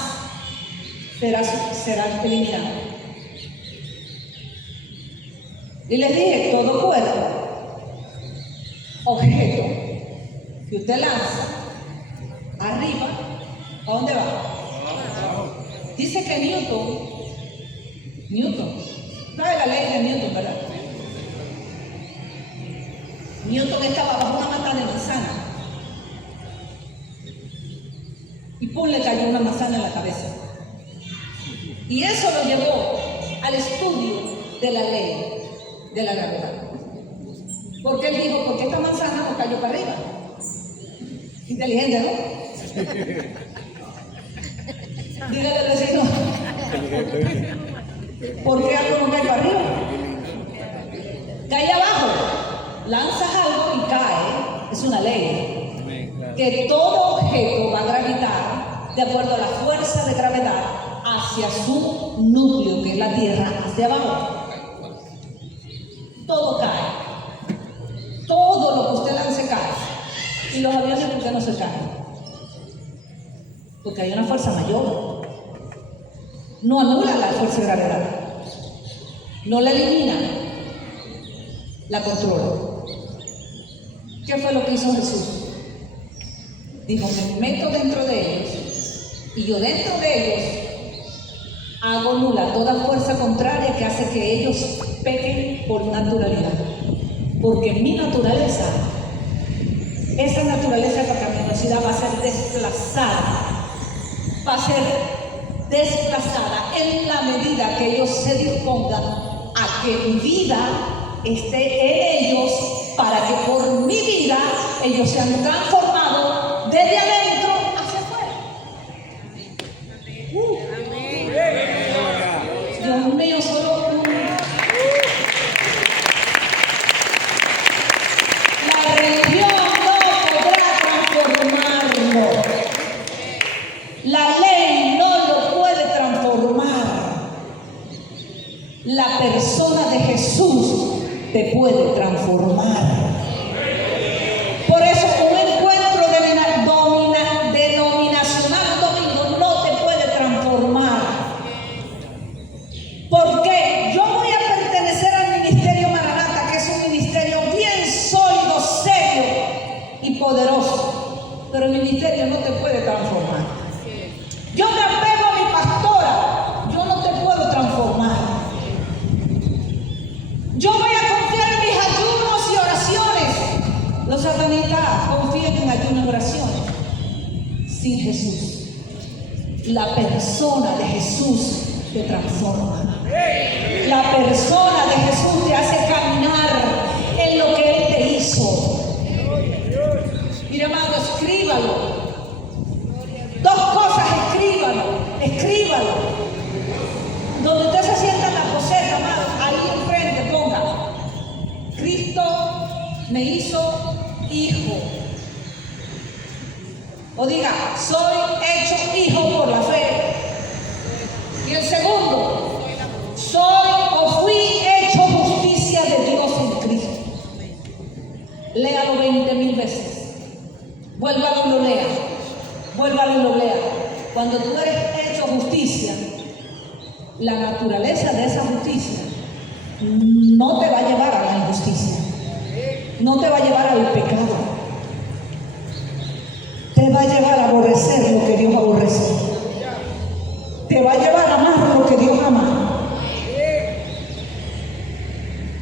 será eliminada. Y les dije: todo cuerpo, objeto que usted lanza arriba, ¿a dónde va? Dice que Newton, ¿sabe la ley de Newton, verdad? Newton estaba bajo una mata de manzana y pum, le cayó una manzana en la cabeza. Y eso lo llevó al estudio de la ley de la gravedad. Porque él dijo: porque esta manzana no cayó para arriba. Inteligente, ¿no? Dígale al vecino: ¿por qué algo no cayó arriba? Cae abajo, lanzas algo y cae. Es una ley. Que todo objeto va a gravitar de acuerdo a la fuerza de gravedad hacia su núcleo, que es la Tierra, hacia abajo. Todo cae. Todo lo que usted lance cae. ¿Y los aviones por qué no se caen? Porque hay una fuerza mayor. no anula la fuerza de gravedad, no la elimina, la controla. ¿Qué fue lo que hizo Jesús? Dijo, me meto dentro de ellos y yo dentro de ellos hago nula toda fuerza contraria que hace que ellos pequen por naturalidad. Porque mi naturaleza, esa naturaleza pecaminosidad va a ser desplazada en la medida que ellos se dispongan a que mi vida esté en ellos, para que por mi vida ellos sean transformados desde adentro hacia afuera. Dios mío, solo la religión no podrá transformarlo. La ley no lo puede transformar. La persona de Jesús te puede transformar. Por eso un encuentro denominacional domingo no te puede transformar. Porque yo voy a pertenecer al ministerio Maranata, que es un ministerio bien sólido, serio y poderoso. Pero el ministerio no te puede transformar. Yo me apego a mi pastora, yo no te puedo transformar. Yo voy a confiar en mis ayunos y oraciones. Los satanistas confían en ayunos y oraciones. Sin Jesús, la persona de Jesús te transforma. La persona de Jesús te hace caminar en lo que Él te hizo. Mira, amado, escríbalo. Dos cosas, escríbalo. Donde usted se sienta en la poseta, amado, ahí enfrente ponga: Cristo me hizo hijo. O diga: soy hecho hijo por la fe. Y el segundo: soy o fui hecho justicia de Dios en Cristo. Léalo 20,000 veces. Vuélvalo y lo lea. Vuélvalo y lo lea. Cuando tú eres hecho justicia, la naturaleza de esa justicia no te va a llevar a la injusticia, no te va a llevar al pecado, te va a llevar a aborrecer lo que Dios aborrece, te va a llevar a amar lo que Dios ama.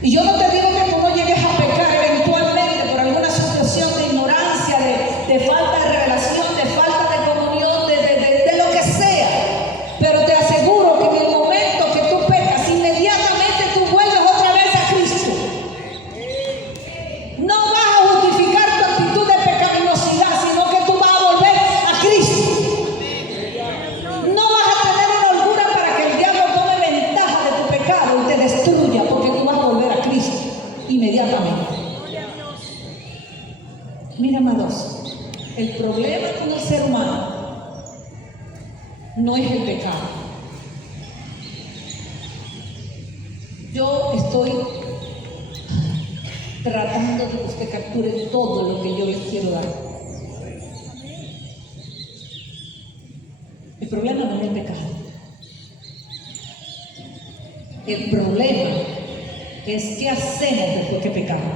Y yo no te digo que tú no llegues a pecar eventualmente por alguna situación de ignorancia, de falta de revelación, de falta de comunión, de lo que sea, pero te aseguro que en el momento que tú pecas, inmediatamente tú vuelves otra vez a Cristo. No vas a justificar tu actitud de pecaminosidad, sino que tú vas a volver a Cristo. No vas a tener una holgura para que el diablo tome ventaja de tu pecado y te destruya, porque tú vas a volver a Cristo inmediatamente. Mira, amados, el problema con el ser humano no es el pecado. Yo estoy tratando de que usted capture todo lo que yo les quiero dar. El problema no es el pecado. El problema es qué hacemos después que pecamos.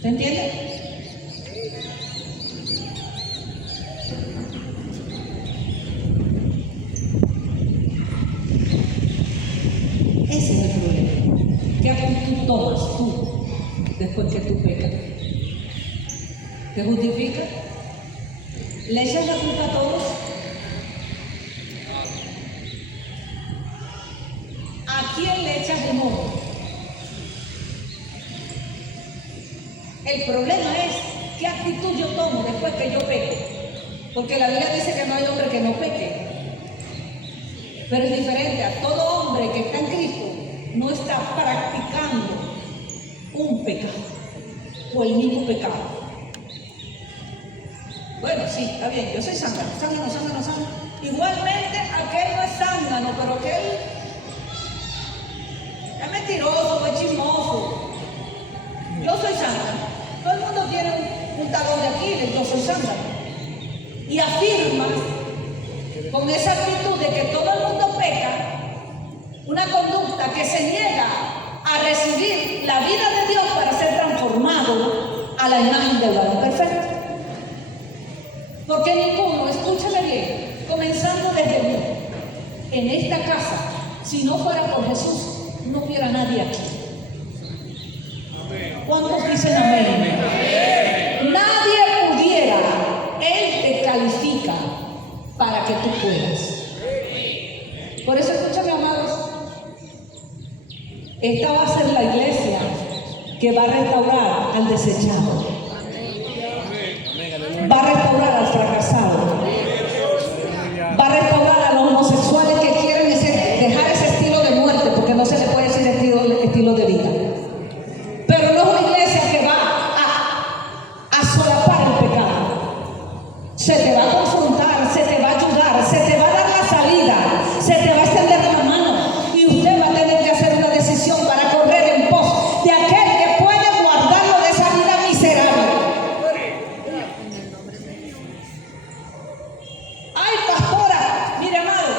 ¿Se entiende? Ese es el problema. ¿Qué actitud tomas tú después que tú pecas? ¿Te justificas? ¿Le echas la culpa a todos? ¿A quién le echas de modo? El problema es qué actitud yo tomo después que yo peco. Porque la Biblia dice que no hay hombre que no peque. Pero es diferente. A todo hombre que está en Cristo no está practicando un pecado o el mismo pecado. Bueno, sí, está bien, yo soy zángano. Igualmente aquel no es zángano, pero aquel es mentiroso, es chismoso. Yo soy zángano. Todo el mundo tiene un talón de Aquiles, yo soy zángano. y afirmas con esa actitud de que todo el mundo peca, una conducta que se niega a recibir la vida de Dios para ser transformado a la imagen del varón perfecto. Porque ninguno, escúchame bien, comenzando desde mí, en esta casa, si no fuera por Jesús, no hubiera nadie aquí. ¿Cuántos dicen amén? Nadie pudiera, Él te califica para que tú puedas. Por eso, escúchame, amados, esta va a ser la iglesia que va a restaurar al desechado, va a restaurar al fracasado, va a restaurar a los homosexuales que quieren dejar ese estilo de muerte, porque no se le puede decir estilo de vida. Pero no es una iglesia que va a solapar el pecado. Se te va a confrontar, se te va a ayudar, se te va a dar la salida, se te va a extender la mano y usted va a tener que hacer una decisión para correr en pos de aquel que puede guardarlo de esa vida miserable. Ay, pastora, mire, amado,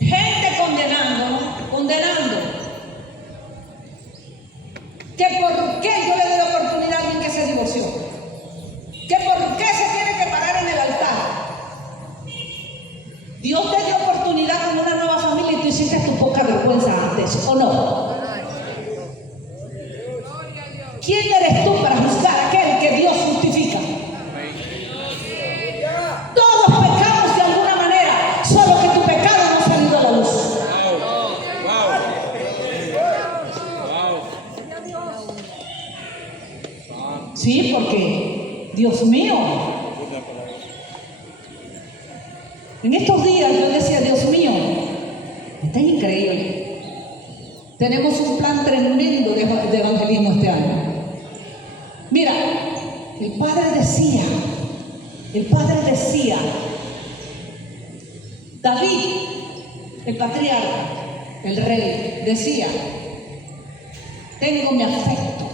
gente condenando. ¿Que por qué yo le doy oportunidad a alguien que se divorció? ¿Que por qué se tiene que parar en el altar? Dios te dio oportunidad con una nueva familia y tú hiciste tu poca vergüenza antes, ¿o no? ¿Quién eres tú para juzgar a aquel que Dios justifica? Todos pecamos de alguna manera, solo que tu pecado no ha salido a la luz. Sí, porque, Dios mío, en estos días yo decía, Dios mío, está increíble. Tenemos un plan tremendo de evangelismo este año. Mira, el Padre decía, David, el patriarca, el rey, decía, tengo mi afecto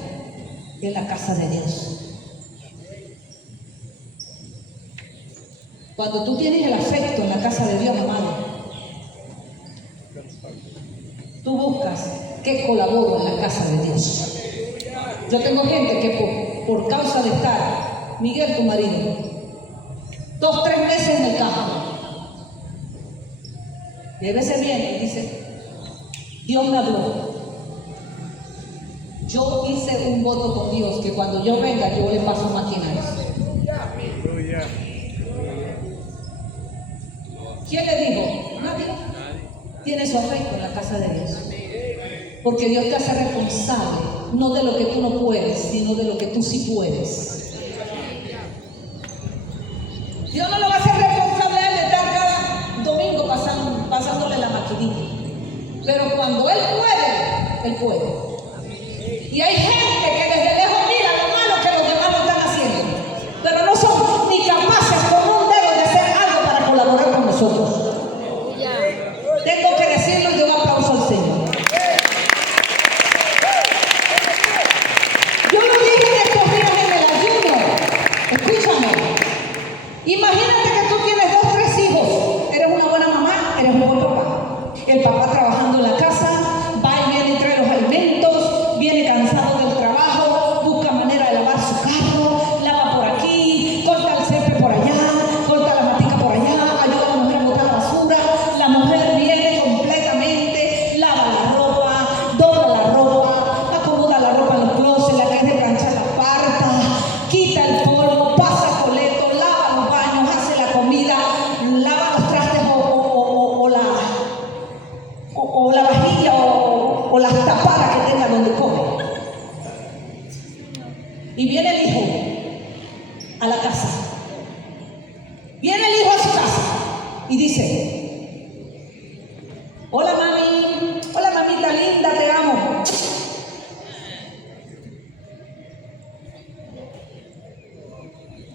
en la casa de Dios. Cuando tú tienes el afecto en la casa de Dios, amado, tú buscas que colaboro en la casa de Dios. Yo tengo gente que por causa de estar, Miguel, tu marido, 2, 3 meses en el campo, y a veces viene y dice, Dios me habló. Yo hice un voto con Dios que cuando yo venga yo le paso maquinaria. ¿Quién le dijo? Nadie. Tiene su afecto en la casa de Dios. Porque Dios te hace responsable, no de lo que tú no puedes, sino de lo que tú sí puedes. Dios no lo va a hacer responsable de estar cada domingo pasándole la maquinita. Pero cuando Él puede. Y hay gente que desde lejos mira lo malo que los demás no están haciendo, pero no son ni capaces con un dedo de hacer algo para colaborar con nosotros. Tengo que decirlo y de un aplauso al Señor. Yo lo dije en estos días en el ayuno. Escúchame. Imagínate que tú tienes 2, 3 hijos. Eres una buena mamá, eres un buen papá. El papá trabajando en la casa, va y viene y trae los alimentos, viene cansado del trabajo, busca manera de lavar su carro, lava por aquí, corta el césped por allá, corta la matica por allá, ayuda a la mujer a botar la basura. La mujer viene completamente, lava la ropa, dobla la ropa, acomoda la ropa en los closets, la que es de planchar la parta, quita el polvo, pasa coleto, lava los baños, hace la comida, lava los trastes o la vajilla o las tapadas que tenga donde come. Y viene el hijo a la casa. Viene el hijo a su casa y dice, hola mami, hola mamita linda, te amo.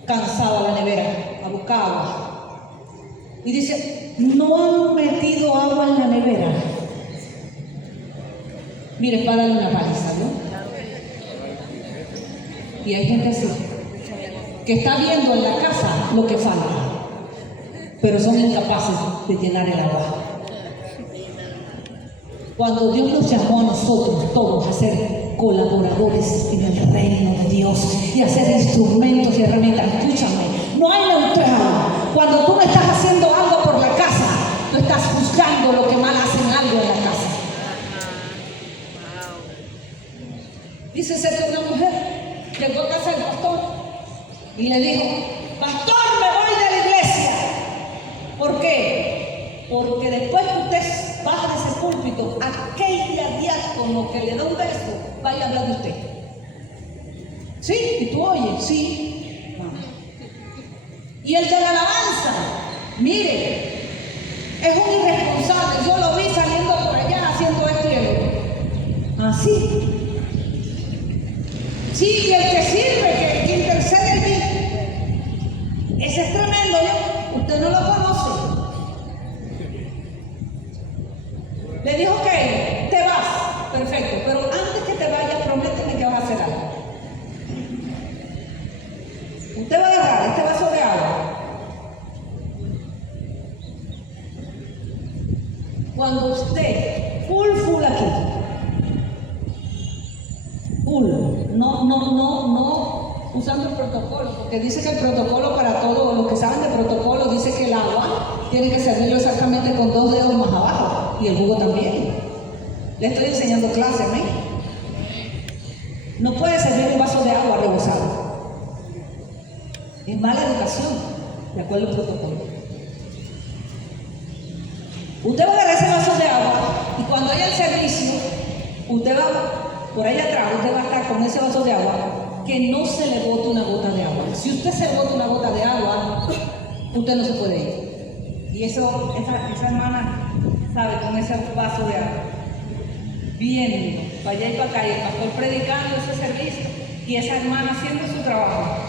Cansado a la nevera, a buscar agua. Y dice, no han metido agua en la nevera. Mire, para darle una paliza, ¿no? Y hay gente así, que está viendo en la casa lo que falta, pero son incapaces de llenar el agua. Cuando Dios nos llamó a nosotros todos a ser colaboradores en el reino de Dios y a ser instrumentos y herramientas, escúchame, no hay neutral. Cuando tú no estás haciendo algo por la casa, tú estás juzgando lo que mal hacen algo en la casa. Dice que una mujer llegó a casa del pastor y le dijo: pastor, me voy de la iglesia. ¿Por qué? Porque después que usted baja de ese púlpito, aquella diácono que le da un beso vaya a hablar de usted. ¿Sí? ¿Y tú oyes? Sí. Y el de la alabanza, mire, es un irresponsable. Yo lo vi saliendo por allá haciendo esto y el otro. Así. Sí, y el que sirve, que intercede allí, ese es tremendo, ¿no? Usted no lo conoce. Le dijo que te vas, perfecto, pero antes que te vayas, prométeme que vas a hacer algo. Usted va a agarrar este vaso de agua. Cuando usted, full aquí, no usando el protocolo, porque dice que el protocolo, para todos los que saben de protocolo, dice que el agua tiene que servirlo exactamente con 2 dedos más abajo, y el jugo también. Le estoy enseñando clase, amén. No puede servir un vaso de agua rebosado. Es mala educación, de acuerdo al protocolo. Usted va a agarrar ese vaso de agua y cuando haya el servicio, usted va por ahí atrás, usted va a estar con ese vaso de agua, que no se le bote una gota de agua. Si usted se le bota una gota de agua, usted no se puede ir. Y esa hermana, ¿sabe? Con ese vaso de agua, viendo para allá y para acá, y el pastor predicando ese servicio, y esa hermana haciendo su trabajo.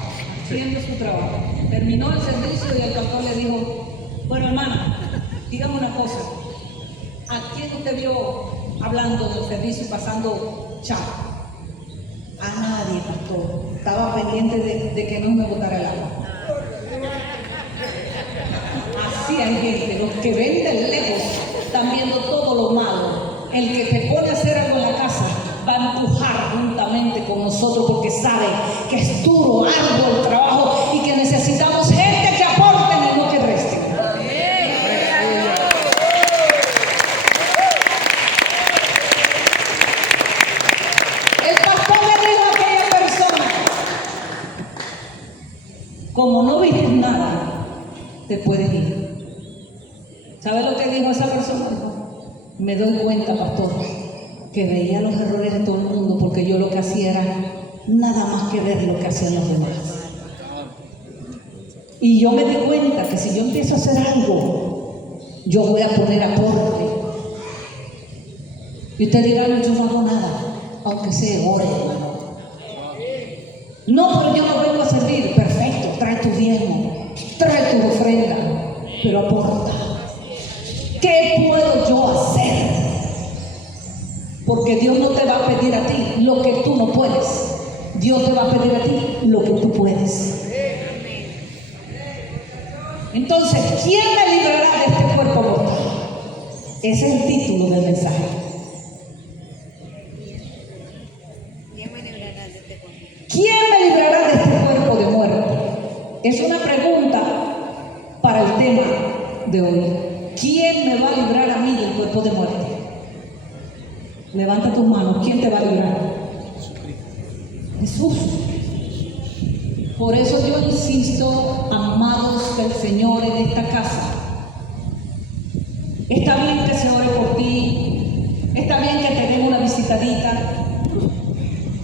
Terminó el servicio y el pastor le dijo: bueno, hermana, dígame una cosa, ¿a quién usted vio hablando del servicio y pasando chat? A nadie, pastor. Estaba pendiente de que no me botara el agua. Así hay gente, los que ven de lejos están viendo todo lo malo. El que te pone a hacer algo en la casa va a empujar juntamente con nosotros, porque sabe que es duro, arduo el trabajo y que necesitamos gente que aporte y no que reste. El pastor le dijo a aquella persona: como no viste nada, te puedes ir. ¿Sabe lo que dijo esa persona? Me doy cuenta, pastor, que veía los errores de todo el mundo, porque yo lo que hacía era nada más que ver lo que hacían los demás. Y yo me di cuenta que si yo empiezo a hacer algo, yo voy a poner aporte. Y usted dirá: yo no hago nada, aunque sea ore, hermano. No, pero yo no vengo a servir. Perfecto, trae tu diezmo, trae tu ofrenda, pero aporta. ¿Qué puedo yo hacer? Porque Dios no te va a pedir a ti lo que tú no puedes. Dios te va a pedir a ti lo que tú puedes. Entonces, ¿quién me librará de este cuerpo mortal? Ese es el título del mensaje. ¿Quién me librará de este cuerpo de muerte? Es una pregunta para el tema de hoy. ¿Quién me va a librar a mí del cuerpo de muerte? Levanta tus manos. ¿Quién te va a librar? Jesús. Por eso yo insisto, amados del Señor en esta casa. Está bien que se ore por ti. Está bien que te den una visitadita.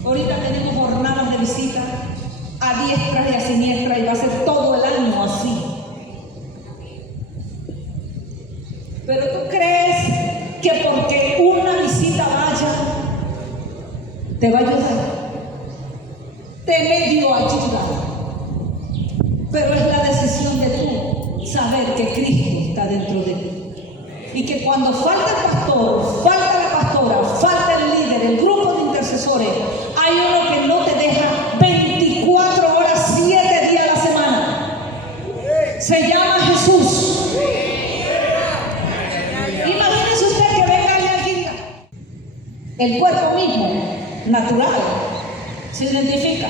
Ahorita tenemos jornadas de visita a diestra y a siniestra, y va a ser todo el año así. Pero tú crees que porque una visita vaya, te va a ayudar. Te medio ayuda. Pero es la decisión de tú saber que Cristo está dentro de ti. Y que cuando falta el pastor, falta la pastora, falta el líder, el grupo de intercesores, hay uno que no te deja 24 horas, 7 días a la semana. Se llama Jesús. Imagínese usted que venga alguien. El cuerpo mismo, natural, se identifica.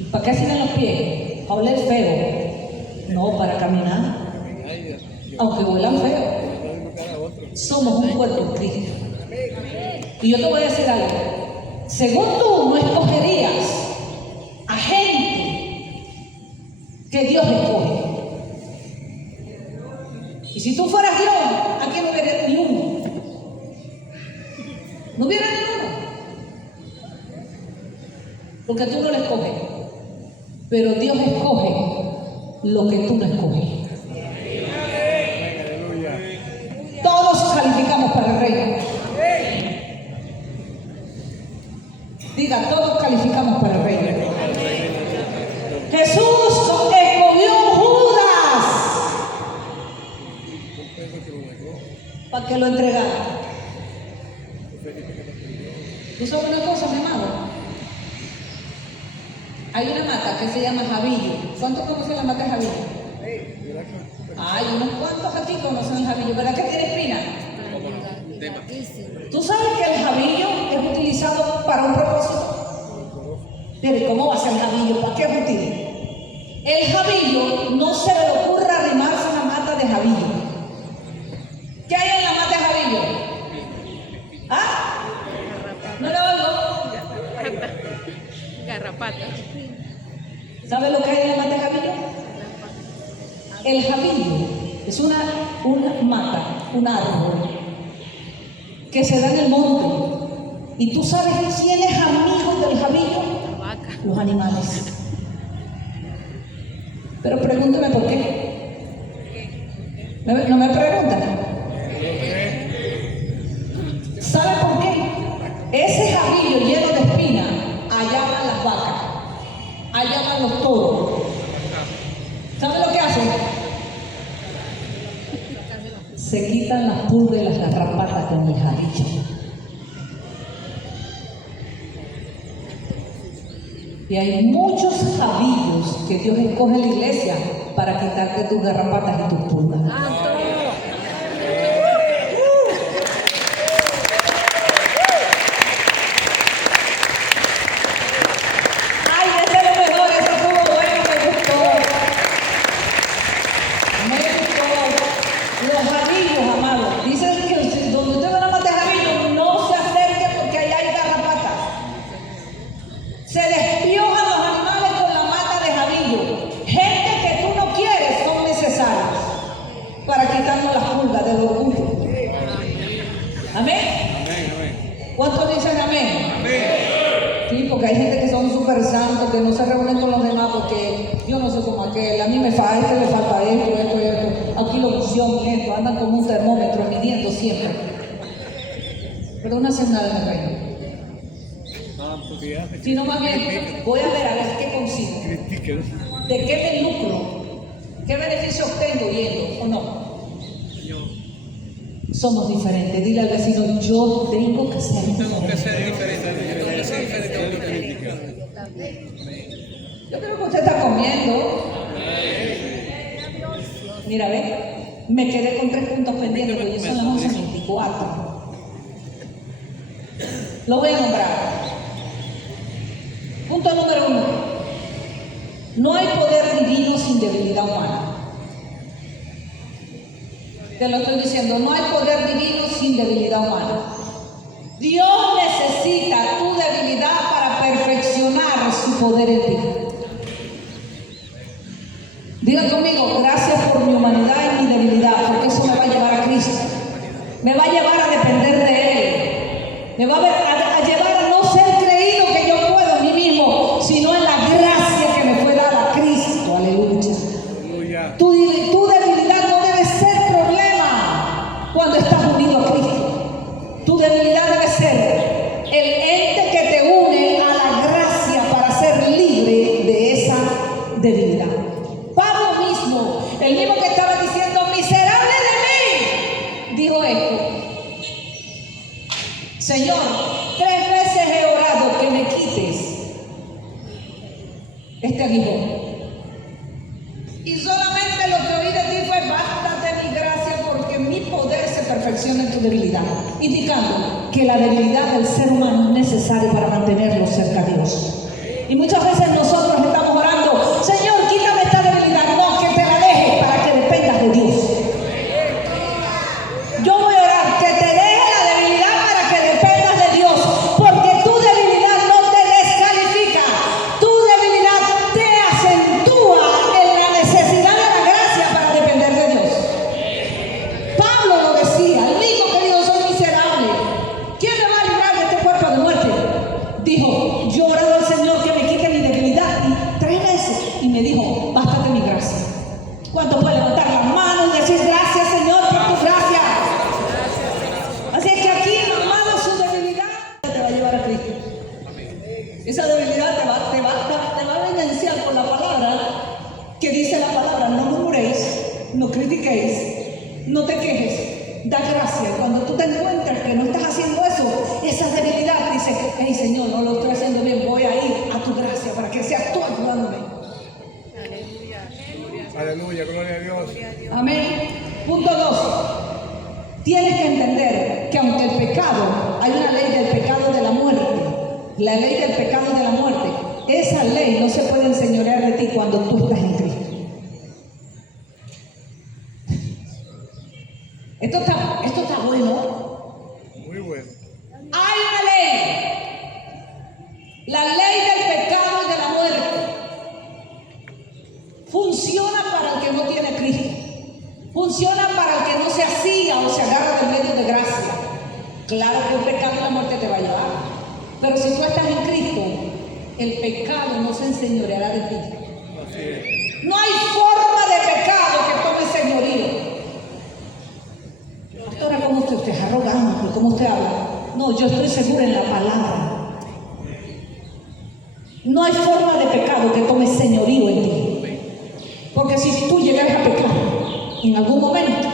¿Y para qué sirven los pies? ¿Para oler feo? No, para caminar. Aunque huelan feo. Somos un cuerpo en Cristo. Y yo te voy a decir algo. Según tú no escogerías a gente que Dios escoge. Y si tú fueras Dios, aquí no hubiera ni uno. No hubiera ni uno. Porque tú no lo escoges. Pero Dios escoge lo que tú no escoges. Todos calificamos para el reino. Diga, todos calificamos para el reino. Jesús escogió Judas para que lo entregara. ¿Tú sabes una cosa, mi amado? Hay una mata que se llama jabillo. ¿Cuántos conocen la mata de jabillo? Hay unos cuantos aquí conocen el jabillo. ¿Verdad que tiene espina? ¿Tú sabes que el jabillo es utilizado para un propósito? Pero ¿cómo va a ser el jabillo? ¿Para qué es útil? El jabillo no se le ocurre arrimarse a una mata de jabillo. ¿Qué hay en la mata de jabillo? ¿Ah? ¿No lo oigo? Garrapata. ¿Sabe lo que hay en la mata de jabillo? El jabillo es una mata, un árbol que se da en el monte. ¿Y tú sabes quiénes amigos del jabillo? La vaca. Los animales. Pero pregúntame por qué. ¿No me preguntan? ¿Sabe por qué? Ese jabillo lleno de espinas, allá van las vacas, allá van los toros. ¿Sabe lo que hacen? Se quitan las pulgas y las garrapatas con el jabillo. Y hay muchos jabillos que Dios escoge en la iglesia para quitarte tus garrapatas y tus pulgas. ¡Ay, ese es lo mejor! Eso estuvo bueno, me gustó. Los jabillos, amados. Dicen que donde usted ve una mata de jabillo, no se acerque porque allá hay garrapatas. Se despiojan los animales con la mata de jabillo. Gente que tú no quieres son necesarios para quitarnos las pulgas del orgullo. ¿Amén? ¿Cuántos dicen amén? Sí, porque hay gente que son súper santos, que no se reúnen con los demás porque yo no sé cómo aquel, a mí me falta, a este le falta esto. Aquí lo pusieron esto, andan como un termómetro midiendo siempre. Pero no hacen nada en el reino. Sino más bien, voy a ver qué consigo. ¿De qué me lucro? ¿Qué beneficio obtengo yendo o no? Somos diferentes. Dile al vecino, yo tengo que ser diferente. Yo creo que usted está comiendo. Mira, ve, me quedé con 3 puntos pendientes porque ya son las 11:24. Lo voy a nombrar. Punto número 1. No hay poder divino sin debilidad humana. Te lo estoy diciendo, no hay poder divino sin debilidad humana. Dios necesita tu debilidad para perfeccionar su poder en ti. Diga conmigo, gracias por mi humanidad y mi debilidad, porque eso me va a llevar a Cristo. Me va a llevar a depender de Él. Me va a llevar a no ser creído que yo puedo en mí mismo, sino en la gracia que me fue dada a Cristo. Aleluya. Tu debilidad no debe ser problema cuando estás unido a Cristo. Tu debilidad debe ser el ente que te une a la gracia para ser libre de esa debilidad. Pablo mismo, el mismo que estaba diciendo, miserable de mí, dijo esto: Señor, 3 veces este aguijón. Y solamente lo que oí de ti fue: bástate mi gracia, porque mi poder se perfecciona en tu debilidad. Indicando que la debilidad del ser humano es necesaria para mantenerlo cerca de Dios. Y muchas veces nosotros estamos orando: Señor, quítame esta debilidad. No, que te la dejes para que dependas de Dios. Yo voy a orar que te deje la debilidad para que dependas de Dios, porque tu debilidad no te descalifica. Tu debilidad te acentúa en la necesidad de la gracia para depender de Dios. Pablo lo decía: él dijo: querido, soy miserable. ¿Quién me va a librar de este cuerpo de muerte? Dijo: yo he orado al Señor que me quite mi debilidad, y 3 veces, y me dijo: bástate mi gracia. ¿Cuánto puede levantar las manos y decir: gracias, Señor, por tu gracia? Así es que aquí, amado, su debilidad te va a llevar a Cristo. Esa debilidad te va a evidenciar por la palabra que dice la palabra: no murmuréis, no critiquéis, no te quejes, da gracia. Cuando tú te encuentras que no estás haciendo eso, esa debilidad dice: hey, Señor, no lo estoy haciendo bien, voy a ir a tu gracia para que seas tú ayudándome. Aleluya, gloria a Dios. Amén. Punto 2. Tienes que entender que aunque el pecado, hay una ley del pecado de la muerte, la ley del pecado de la muerte, esa ley no se puede enseñorear de ti cuando tú estás en Cristo. Esto está bueno. Muy bueno. Hay una ley, la ley del pecado y de la muerte. Funciona para el que no tiene Cristo. Funciona para el que no se asía o se agarra del medio de gracia. Claro que el pecado y la muerte te va a llevar. Pero si tú estás en Cristo, el pecado no se enseñoreará de ti. Así es. No hay forma de pecado que tome señorío. Pastora, ¿cómo usted es arrogante? ¿Cómo usted habla? No, yo estoy segura en la palabra. No hay forma de pecado que tome señorío en ti. Porque si tú llegas a pecar en algún momento,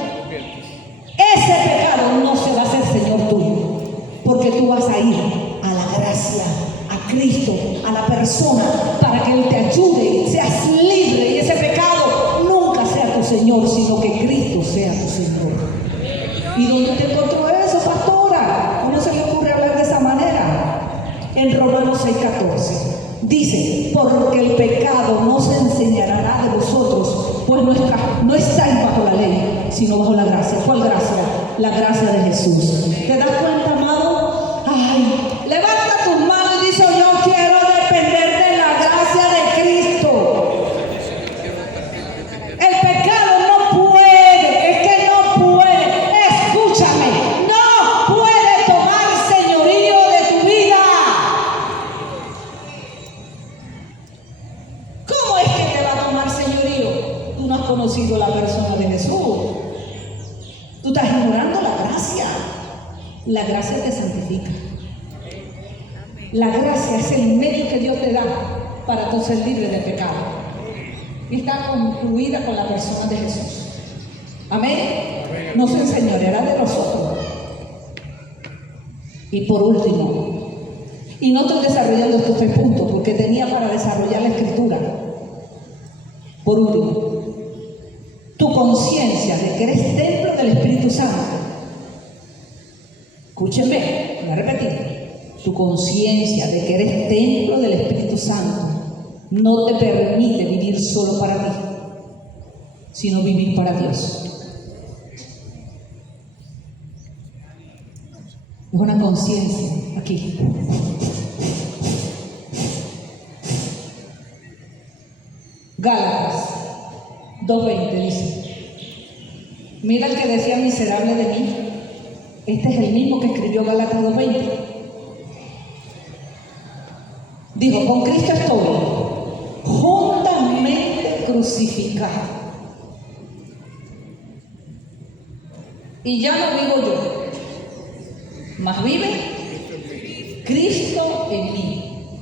ese pecado no se va a hacer señor tuyo, porque tú vas a ir a la gracia, a Cristo, a la persona, para que Él te ayude, seas libre, y ese pecado nunca sea tu señor, sino que Cristo sea tu señor. ¿Y dónde te encontró eso, pastora? ¿Cómo se le ocurre hablar de esa manera? En Romanos 6:14 dice: porque el pecado no se enseñará de vosotros, pues no estáis bajo la ley, sino bajo la gracia. ¿Cuál gracia? La gracia de Jesús. ¿Te das cuenta, amado? Ay, levanta tus manos y dice: yo quiero depender de la gracia de Cristo. El pecado no puede, es que no puede, escúchame, no puede tomar señorío de tu vida. ¿Cómo es que te va a tomar señorío? Tú no has conocido la persona de Jesús. Tú estás ignorando la gracia. La gracia te santifica. La gracia es el medio que Dios te da para tú ser libre del pecado. Y está concluida con la persona de Jesús. Amén. No se enseñoreará de nosotros. Y por último, y no estoy desarrollando estos 3 puntos porque tenía para desarrollar la escritura. Por último, tu conciencia de que eres templo del Espíritu Santo. Escúchenme, voy a repetir. Tu conciencia de que eres templo del Espíritu Santo no te permite vivir solo para ti, sino vivir para Dios. Es una conciencia aquí. Gálatas 2:20 dice: mira el que decía miserable de mí. Este es el mismo que escribió Gálatas 2:20. Dijo: con Cristo estoy juntamente crucificado. Y ya no vivo yo, mas vive Cristo en mí.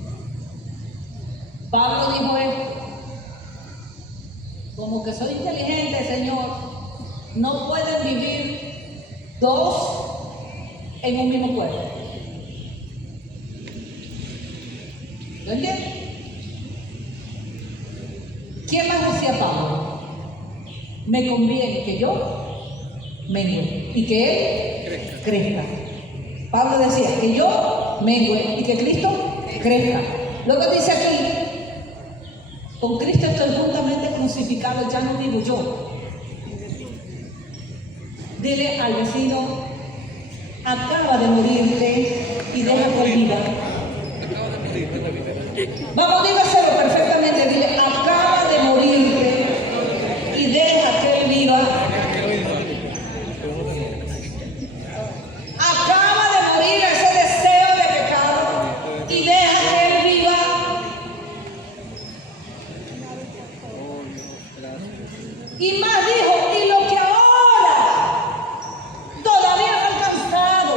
Pablo dijo esto: como que soy inteligente, Señor, no pueden vivir 2 en un mismo cuerpo. ¿Lo entiendes? ¿Quién más decía Pablo? Me conviene que yo mengue y que Él crezca. Pablo decía que yo mengue y que Cristo crezca. Luego dice aquí, con Cristo estoy juntamente crucificado, ya no vivo yo. Dile al vecino, acaba de morirte y deja que viva. Vamos, dígaselo perfectamente, dile, acaba de morirte y deja que Él viva. Acaba de morir ese deseo de pecado y deja que Él viva. Y más dijo, y lo que ahora todavía no he alcanzado,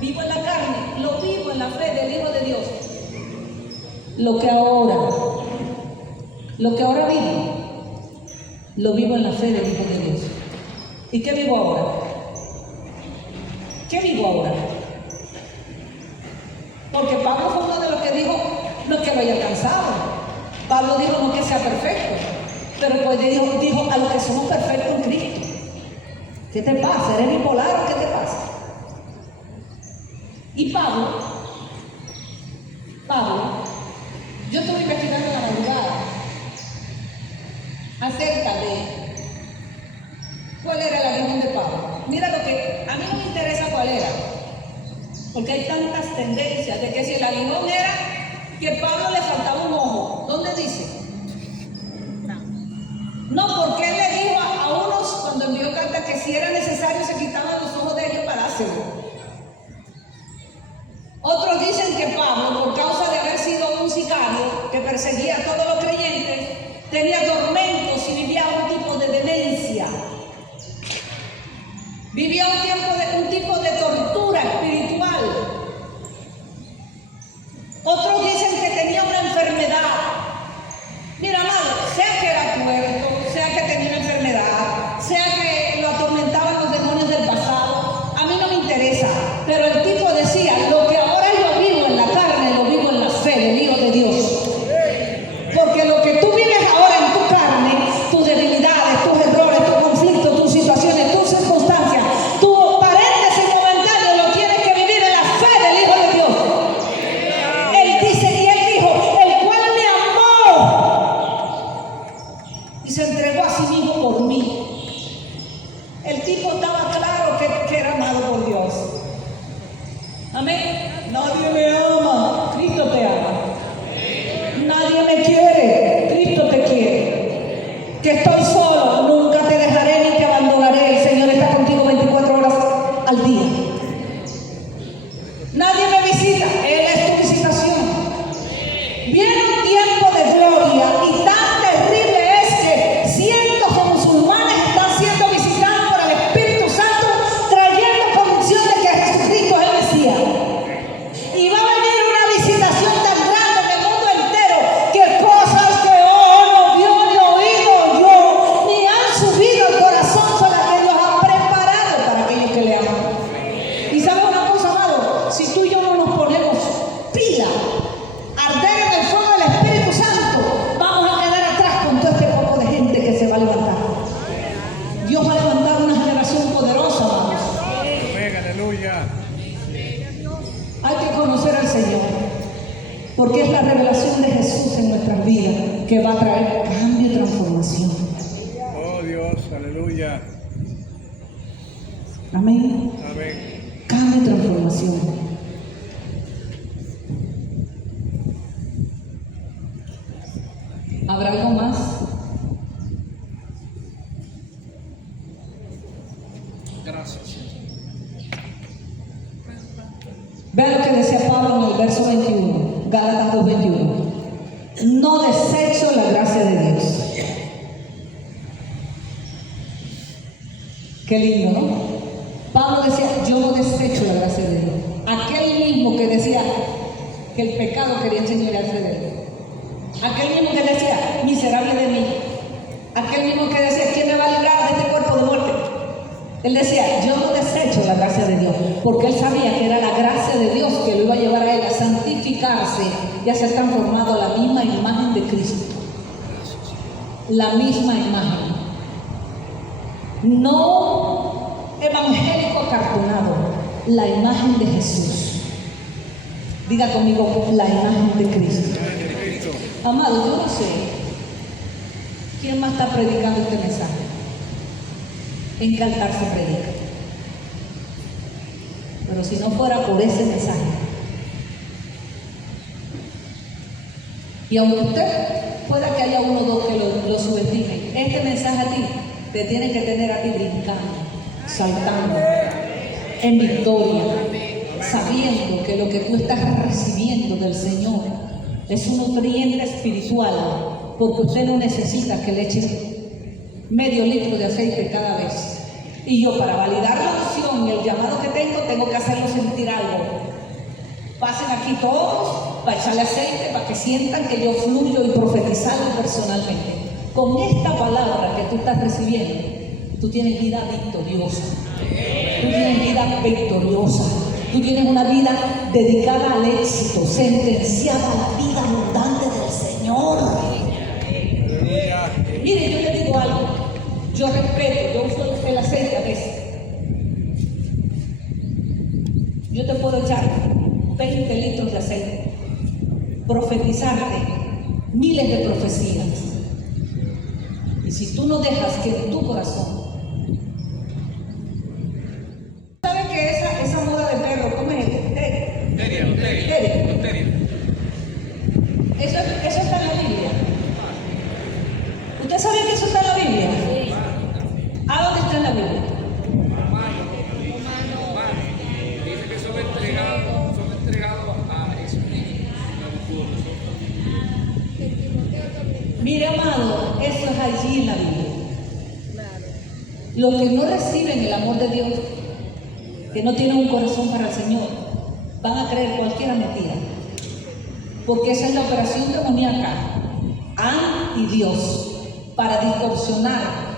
vivo en la carne, lo vivo en la fe del Hijo de Dios. Lo que ahora vivo, lo vivo en la fe del Hijo de Dios. ¿Y qué vivo ahora? ¿Qué vivo ahora? Porque Pablo fue uno de los que dijo, no es que lo haya alcanzado. Pablo dijo no que sea perfecto, pero pues dijo a los que somos perfectos en Cristo. ¿Qué te pasa? ¿Eres bipolar o qué te pasa? Y Pablo, yo estuve investigando en la madrugada acerca de cuál era el aguijón de Pablo. Mira lo que a mí no me interesa cuál era, porque hay tantas tendencias de que si el aguijón era que Pablo le faltaba un ojo, ¿dónde dice? No, porque él le dijo a unos cuando envió carta que si era necesario se quitaban los ojos de ellos para dárselo. Otros dicen que Pablo, por causa de haber sido un sicario que perseguía a todos los creyentes, tenía tormentos y vivía un tipo de demencia. Vivía un tipo de tortura espiritual. Otros dicen que tenía una enfermedad. Mira, amado, sea que era tuerto, sea que tenía una enfermedad, sea que lo atormentaban los demonios del pasado, a mí no me interesa. Pero el tipo decía, lo que ahora yo vivo en la carne, lo vivo en la fe del Hijo de Dios. Porque lo que tú vives ahora en tu carne, tus debilidades, tus errores, tus conflictos, tus situaciones, tus circunstancias, tu paréntesis momentáneo lo tienes que vivir en la fe del Hijo de Dios. Él dice, y él dijo, el cual me amó y se entregó a sí mismo por mí. El tipo estaba claro que era amado por Dios. Amén. Nadie me ama, Cristo te ama. Nadie me quiere, Cristo te quiere. Que estoy solo, nunca te dejaré ni te abandonaré. El Señor está contigo 24 horas al día. Nadie me visita, Él es tu visitación. Viene un tiempo de gloria y tan terrible es que cientos de musulmanes están siendo visitados por el Espíritu Santo, trayendo convicción de que Jesucristo es el Mesías. Y va a venir una visitación tan grande en el mundo entero que cosas que ojo no vio ni oído yo, ni han subido al corazón son las que Dios ha preparado para aquellos que le aman. Y sabes una cosa, amado, si tú y yo no nos ponemos pila, arder en el fuego del Espíritu Santo, vamos a quedar atrás con todo este poco de gente que se va a levantar. Dios va a levantar una generación poderosa, amados. Amén, aleluya. Hay que conocer al Señor, porque es la revelación de Jesús en nuestras vidas que va a traer cambio y transformación. Oh Dios, aleluya. Amén. Amén. Cambio y transformación. ¿Habrá algo más? Gracias. Vean lo que decía Pablo en el verso 21, Gálatas 2:21. No desecho la gracia de Dios. Qué lindo, ¿no? Pablo decía, yo no desecho la gracia de Dios. Aquel mismo que decía que el pecado quería enseñarse de él. Aquel mismo que decía, miserable de mí. Aquel mismo que decía, ¿quién me va a librar de este cuerpo de muerte? Él decía, yo no desecho la gracia de Dios, porque él sabía que era la gracia de Dios que lo iba a llevar a él a santificarse y a ser transformado a la misma imagen de Cristo. la misma imagen. No evangélico acartonado, la imagen de Jesús. Diga conmigo, la imagen de Cristo. Amado, yo no sé quién más está predicando este mensaje. ¿En qué altar se predica? Pero si no fuera por ese mensaje, y aunque usted pueda que haya uno o dos que lo subestimen, este mensaje a ti te tiene que tener a ti brincando, saltando, en victoria, sabiendo que lo que tú estás recibiendo del Señor es un nutriente espiritual, porque usted no necesita que le echen medio litro de aceite cada vez. Y yo, para validar la unción y el llamado que tengo que hacerlo sentir algo. Pasen aquí todos para echarle aceite, para que sientan que yo fluyo y profetizarlo personalmente. Con esta palabra que tú estás recibiendo, tú tienes vida victoriosa. Tú tienes vida victoriosa. Tú tienes una vida dedicada al éxito, sentenciada a la vida abundante del Señor. Mire, yo le digo algo. Yo respeto, yo uso el aceite a veces. Yo te puedo echar 20 litros de aceite, profetizarte miles de profecías. Y si tú no dejas que en tu corazón, ¿sabes que esa moda de perro, cómo es? Eso está en la Biblia. ¿Usted sabía que eso está en la Biblia? ¿A dónde está en la Biblia? Dice que son entregados a esos niños. Mire, amado, eso es allí en la Biblia. Los que no reciben el amor de Dios, que no tienen un corazón para el Señor, van a creer cualquier mentira. Porque esa es la operación demoníaca, y Dios, para distorsionar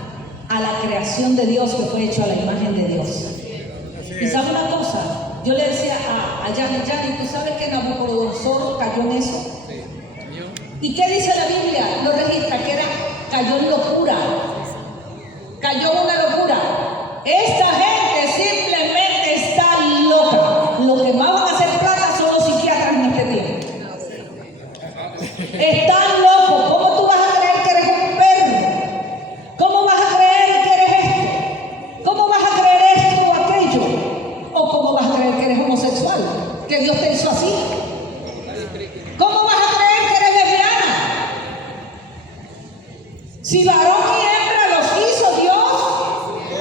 a la creación de Dios que fue hecho a la imagen de Dios. Y sabe una cosa, yo le decía a Yanni, ¿tú sabes que Nabucodonosor cayó en eso? ¿Y qué dice la Biblia? Lo registra, que cayó en locura. Cayó en una locura. Esta gente simplemente está loca. Los que más van a hacer plata son los psiquiatras en este tiempo. Están locos. ¿Cómo tú vas a creer que eres un perro? ¿Cómo vas a creer que eres esto? ¿Cómo vas a creer esto o aquello? ¿O cómo vas a creer que eres homosexual? Que Dios te hizo así. ¿Cómo vas a creer que eres lesbiana? Si varón y hembra los hizo Dios,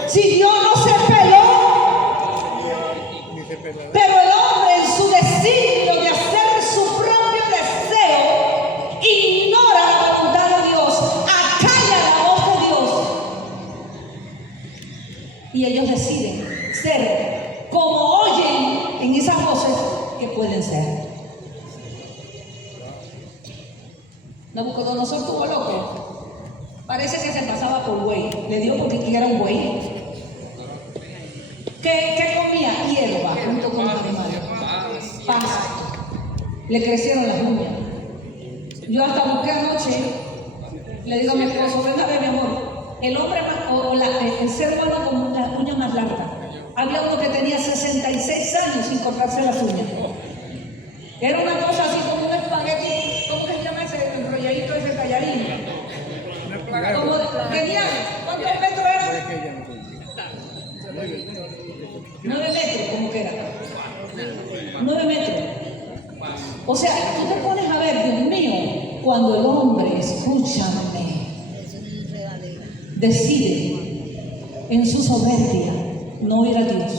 si Dios no se peló, pero el hombre en su designio de hacer su propio deseo ignora la voluntad de Dios, acalla la voz de Dios, y ellos deciden ser como oyen en esas voces que pueden ser. Nabucodonosor estuvo loco. Parece que se pasaba por güey. Le dio porque era un güey. ¿Qué comía? Hierba junto con los animales. Pasto. Le crecieron las uñas. Yo hasta busqué anoche. Le digo a mi esposo, venga a ver, mi amor. El hombre el ser humano con la uña más larga. Había uno que tenía 66 años sin cortarse las uñas. Era una cosa así como un espagueti. ¿Cómo se llama ese enrolladito, ese tallarín? Tenía, ¿cuántos metros eran? 9 metros, como que era. 9 metros. O sea, tú te pones a ver, Dios mío, cuando el hombre, escúchame, decide en su soberbia no ir a Dios,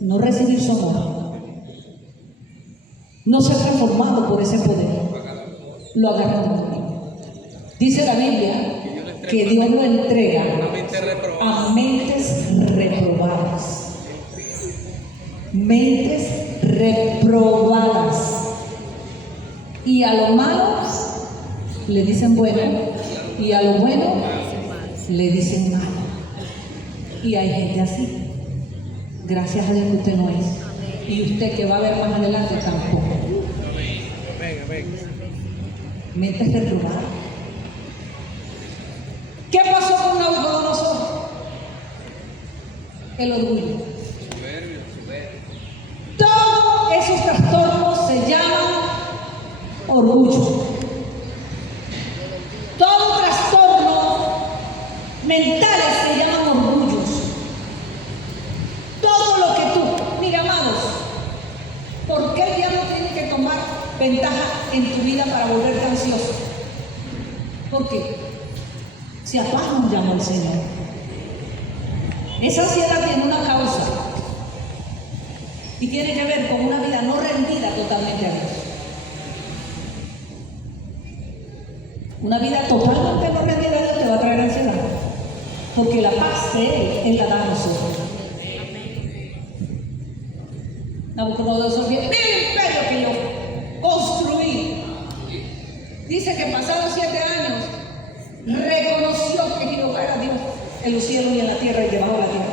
no recibir su amor, no ser transformado por ese poder, lo agarró. Dice la Biblia que Dios lo entrega a mentes reprobadas. Mentes reprobadas. Y a lo malo le dicen bueno, y a lo bueno le dicen malo. Y hay gente así. Gracias a Dios que usted no es. Y usted que va a ver más adelante tampoco. Mentes reprobadas. El orgullo. Soberbio, soberbio. Todos esos trastornos se llaman orgullo. Todo trastorno mentales se llaman orgullos. Todo lo que tú, mira amados, ¿por qué el diablo tiene que tomar ventaja en tu vida para volverte ansioso? ¿Por qué? Si a paz nos llama el Señor. Esa ansiedad tiene una causa y tiene que ver con una vida no rendida totalmente a Dios. Una vida totalmente no rendida a Dios te va a traer ansiedad, porque la paz de Él la da a nosotros. Nabucodonosor, mira el imperio que yo construí. Dice que pasados 7 años reconoció que Jehová era Dios en los cielos y en la tierra y debajo de la tierra.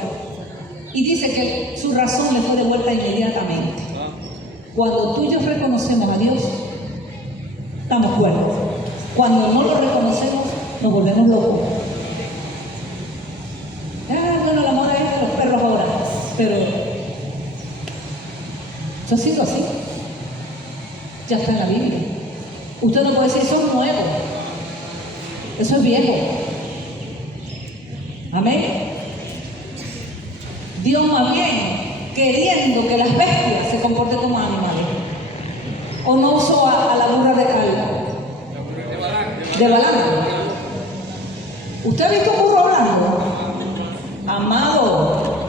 Y dice que su razón le fue devuelta inmediatamente. Cuando tú y yo reconocemos a Dios, estamos buenos. Cuando no lo reconocemos, nos volvemos locos. Bueno, la moda es de los perros ahora, pero eso ha sido así. Ya está en la Biblia. Usted no puede decir, eso es nuevo. Eso es viejo. Amén. Dios más bien queriendo que las bestias se comporten como animales. O no usó a la burra de calva. De Balaam. ¿Usted ha visto un burro hablando? Amado,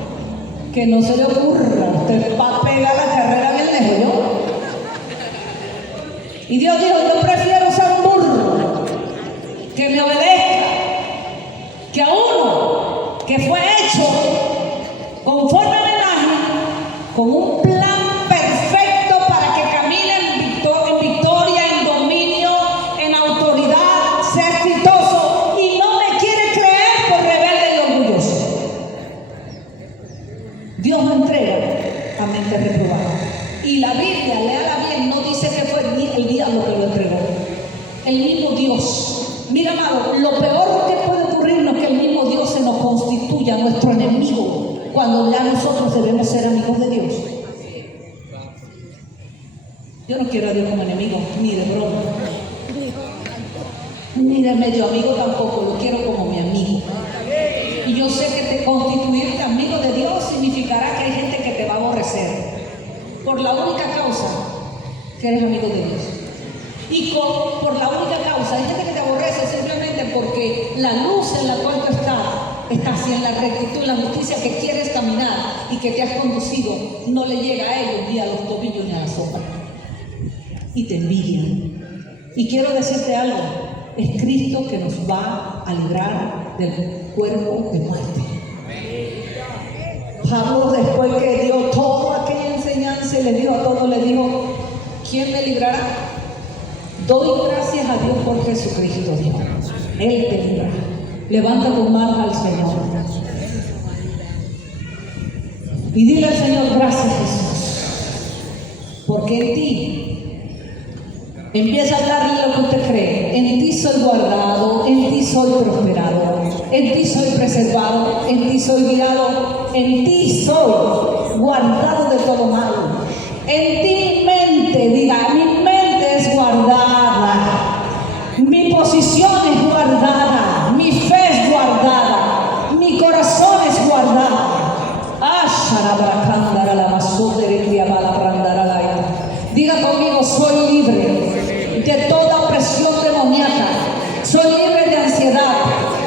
que no se le ocurra. Usted va a pegar la carrera bien lejos, ¿yo? Y Dios dijo, yo prefiero usar un burro que me obedezca que a uno que fue hecho conforme a mi imagen, con un plan perfecto para que camine en victoria, en dominio, en autoridad, sea exitoso, y no me quiere creer por rebelde y orgulloso. Dios lo entrega a mente reprobada. Y la Biblia, léala bien, no dice que fue el diablo que lo entregó. El mismo Dios. Mira, amado, lo peor que puede ocurrirnos es que el mismo Dios se nos constituya nuestro enemigo, cuando ya nosotros debemos ser amigos de Dios. Yo no quiero a Dios como enemigo, ni de broma, ni de medio amigo tampoco, lo quiero como mi amigo. Y yo sé que constituirte amigo de Dios significará que hay gente que te va a aborrecer por la única causa que eres amigo de Dios. Y por la única causa, hay gente que te aborrece simplemente porque la luz en la cual tú estás así en la rectitud, en la justicia que quieres caminar y que te has conducido, no le llega a ellos ni a los tobillos ni a la sopa. Y te envidian. Y quiero decirte algo, es Cristo que nos va a librar del cuerpo de muerte. Pablo, después que dio toda aquella enseñanza y le dijo a todos, le dijo, ¿quién me librará? Doy gracias a Dios por Jesucristo, Dios. Él te libra. Levanta tus manos al Señor y dile al Señor, gracias Jesús, porque en ti empieza a darle lo que usted cree. En ti soy guardado, en ti soy prosperado, en ti soy preservado, en ti soy guiado, en ti soy guardado de todo mal. En ti mi mente, diga, mi mente es guardada, mi posición es guardada, mi fe es guardada, mi corazón es guardado. Diga conmigo, soy libre de toda opresión demoníaca, soy libre de ansiedad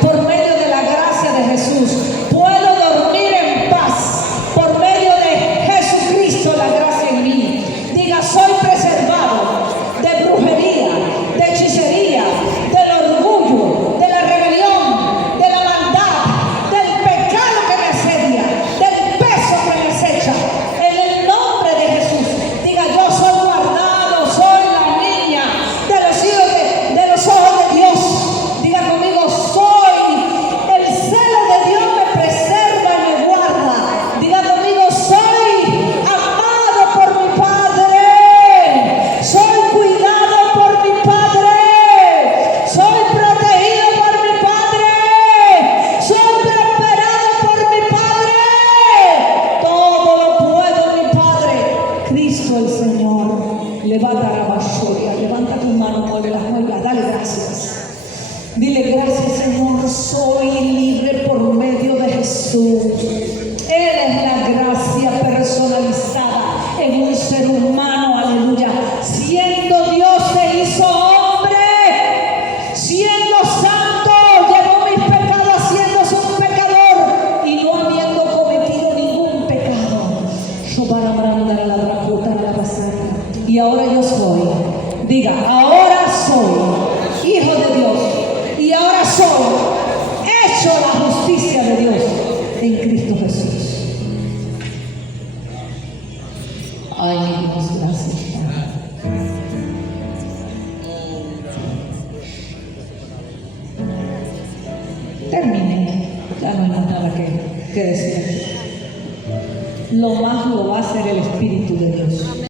por medio de la gracia de Jesús. Puedo dormir en paz por medio de Jesucristo, la gracia en mí. Diga, soy preservado gracias, Señor, soy libre por medio de Jesús. Él es la gracia personalizada en un ser humano, aleluya. Siendo Dios se hizo hombre, siendo santo, llevó mis pecados haciéndose un pecador y no habiendo cometido ningún pecado. Y ahora yo soy, diga, ahora soy hijo de Dios y ahora soy hecho la justicia de Dios en Cristo Jesús. Ay, mi Dios, gracias. Terminé, ya no hay más nada que decir. Lo más lo va a hacer el Espíritu de Dios.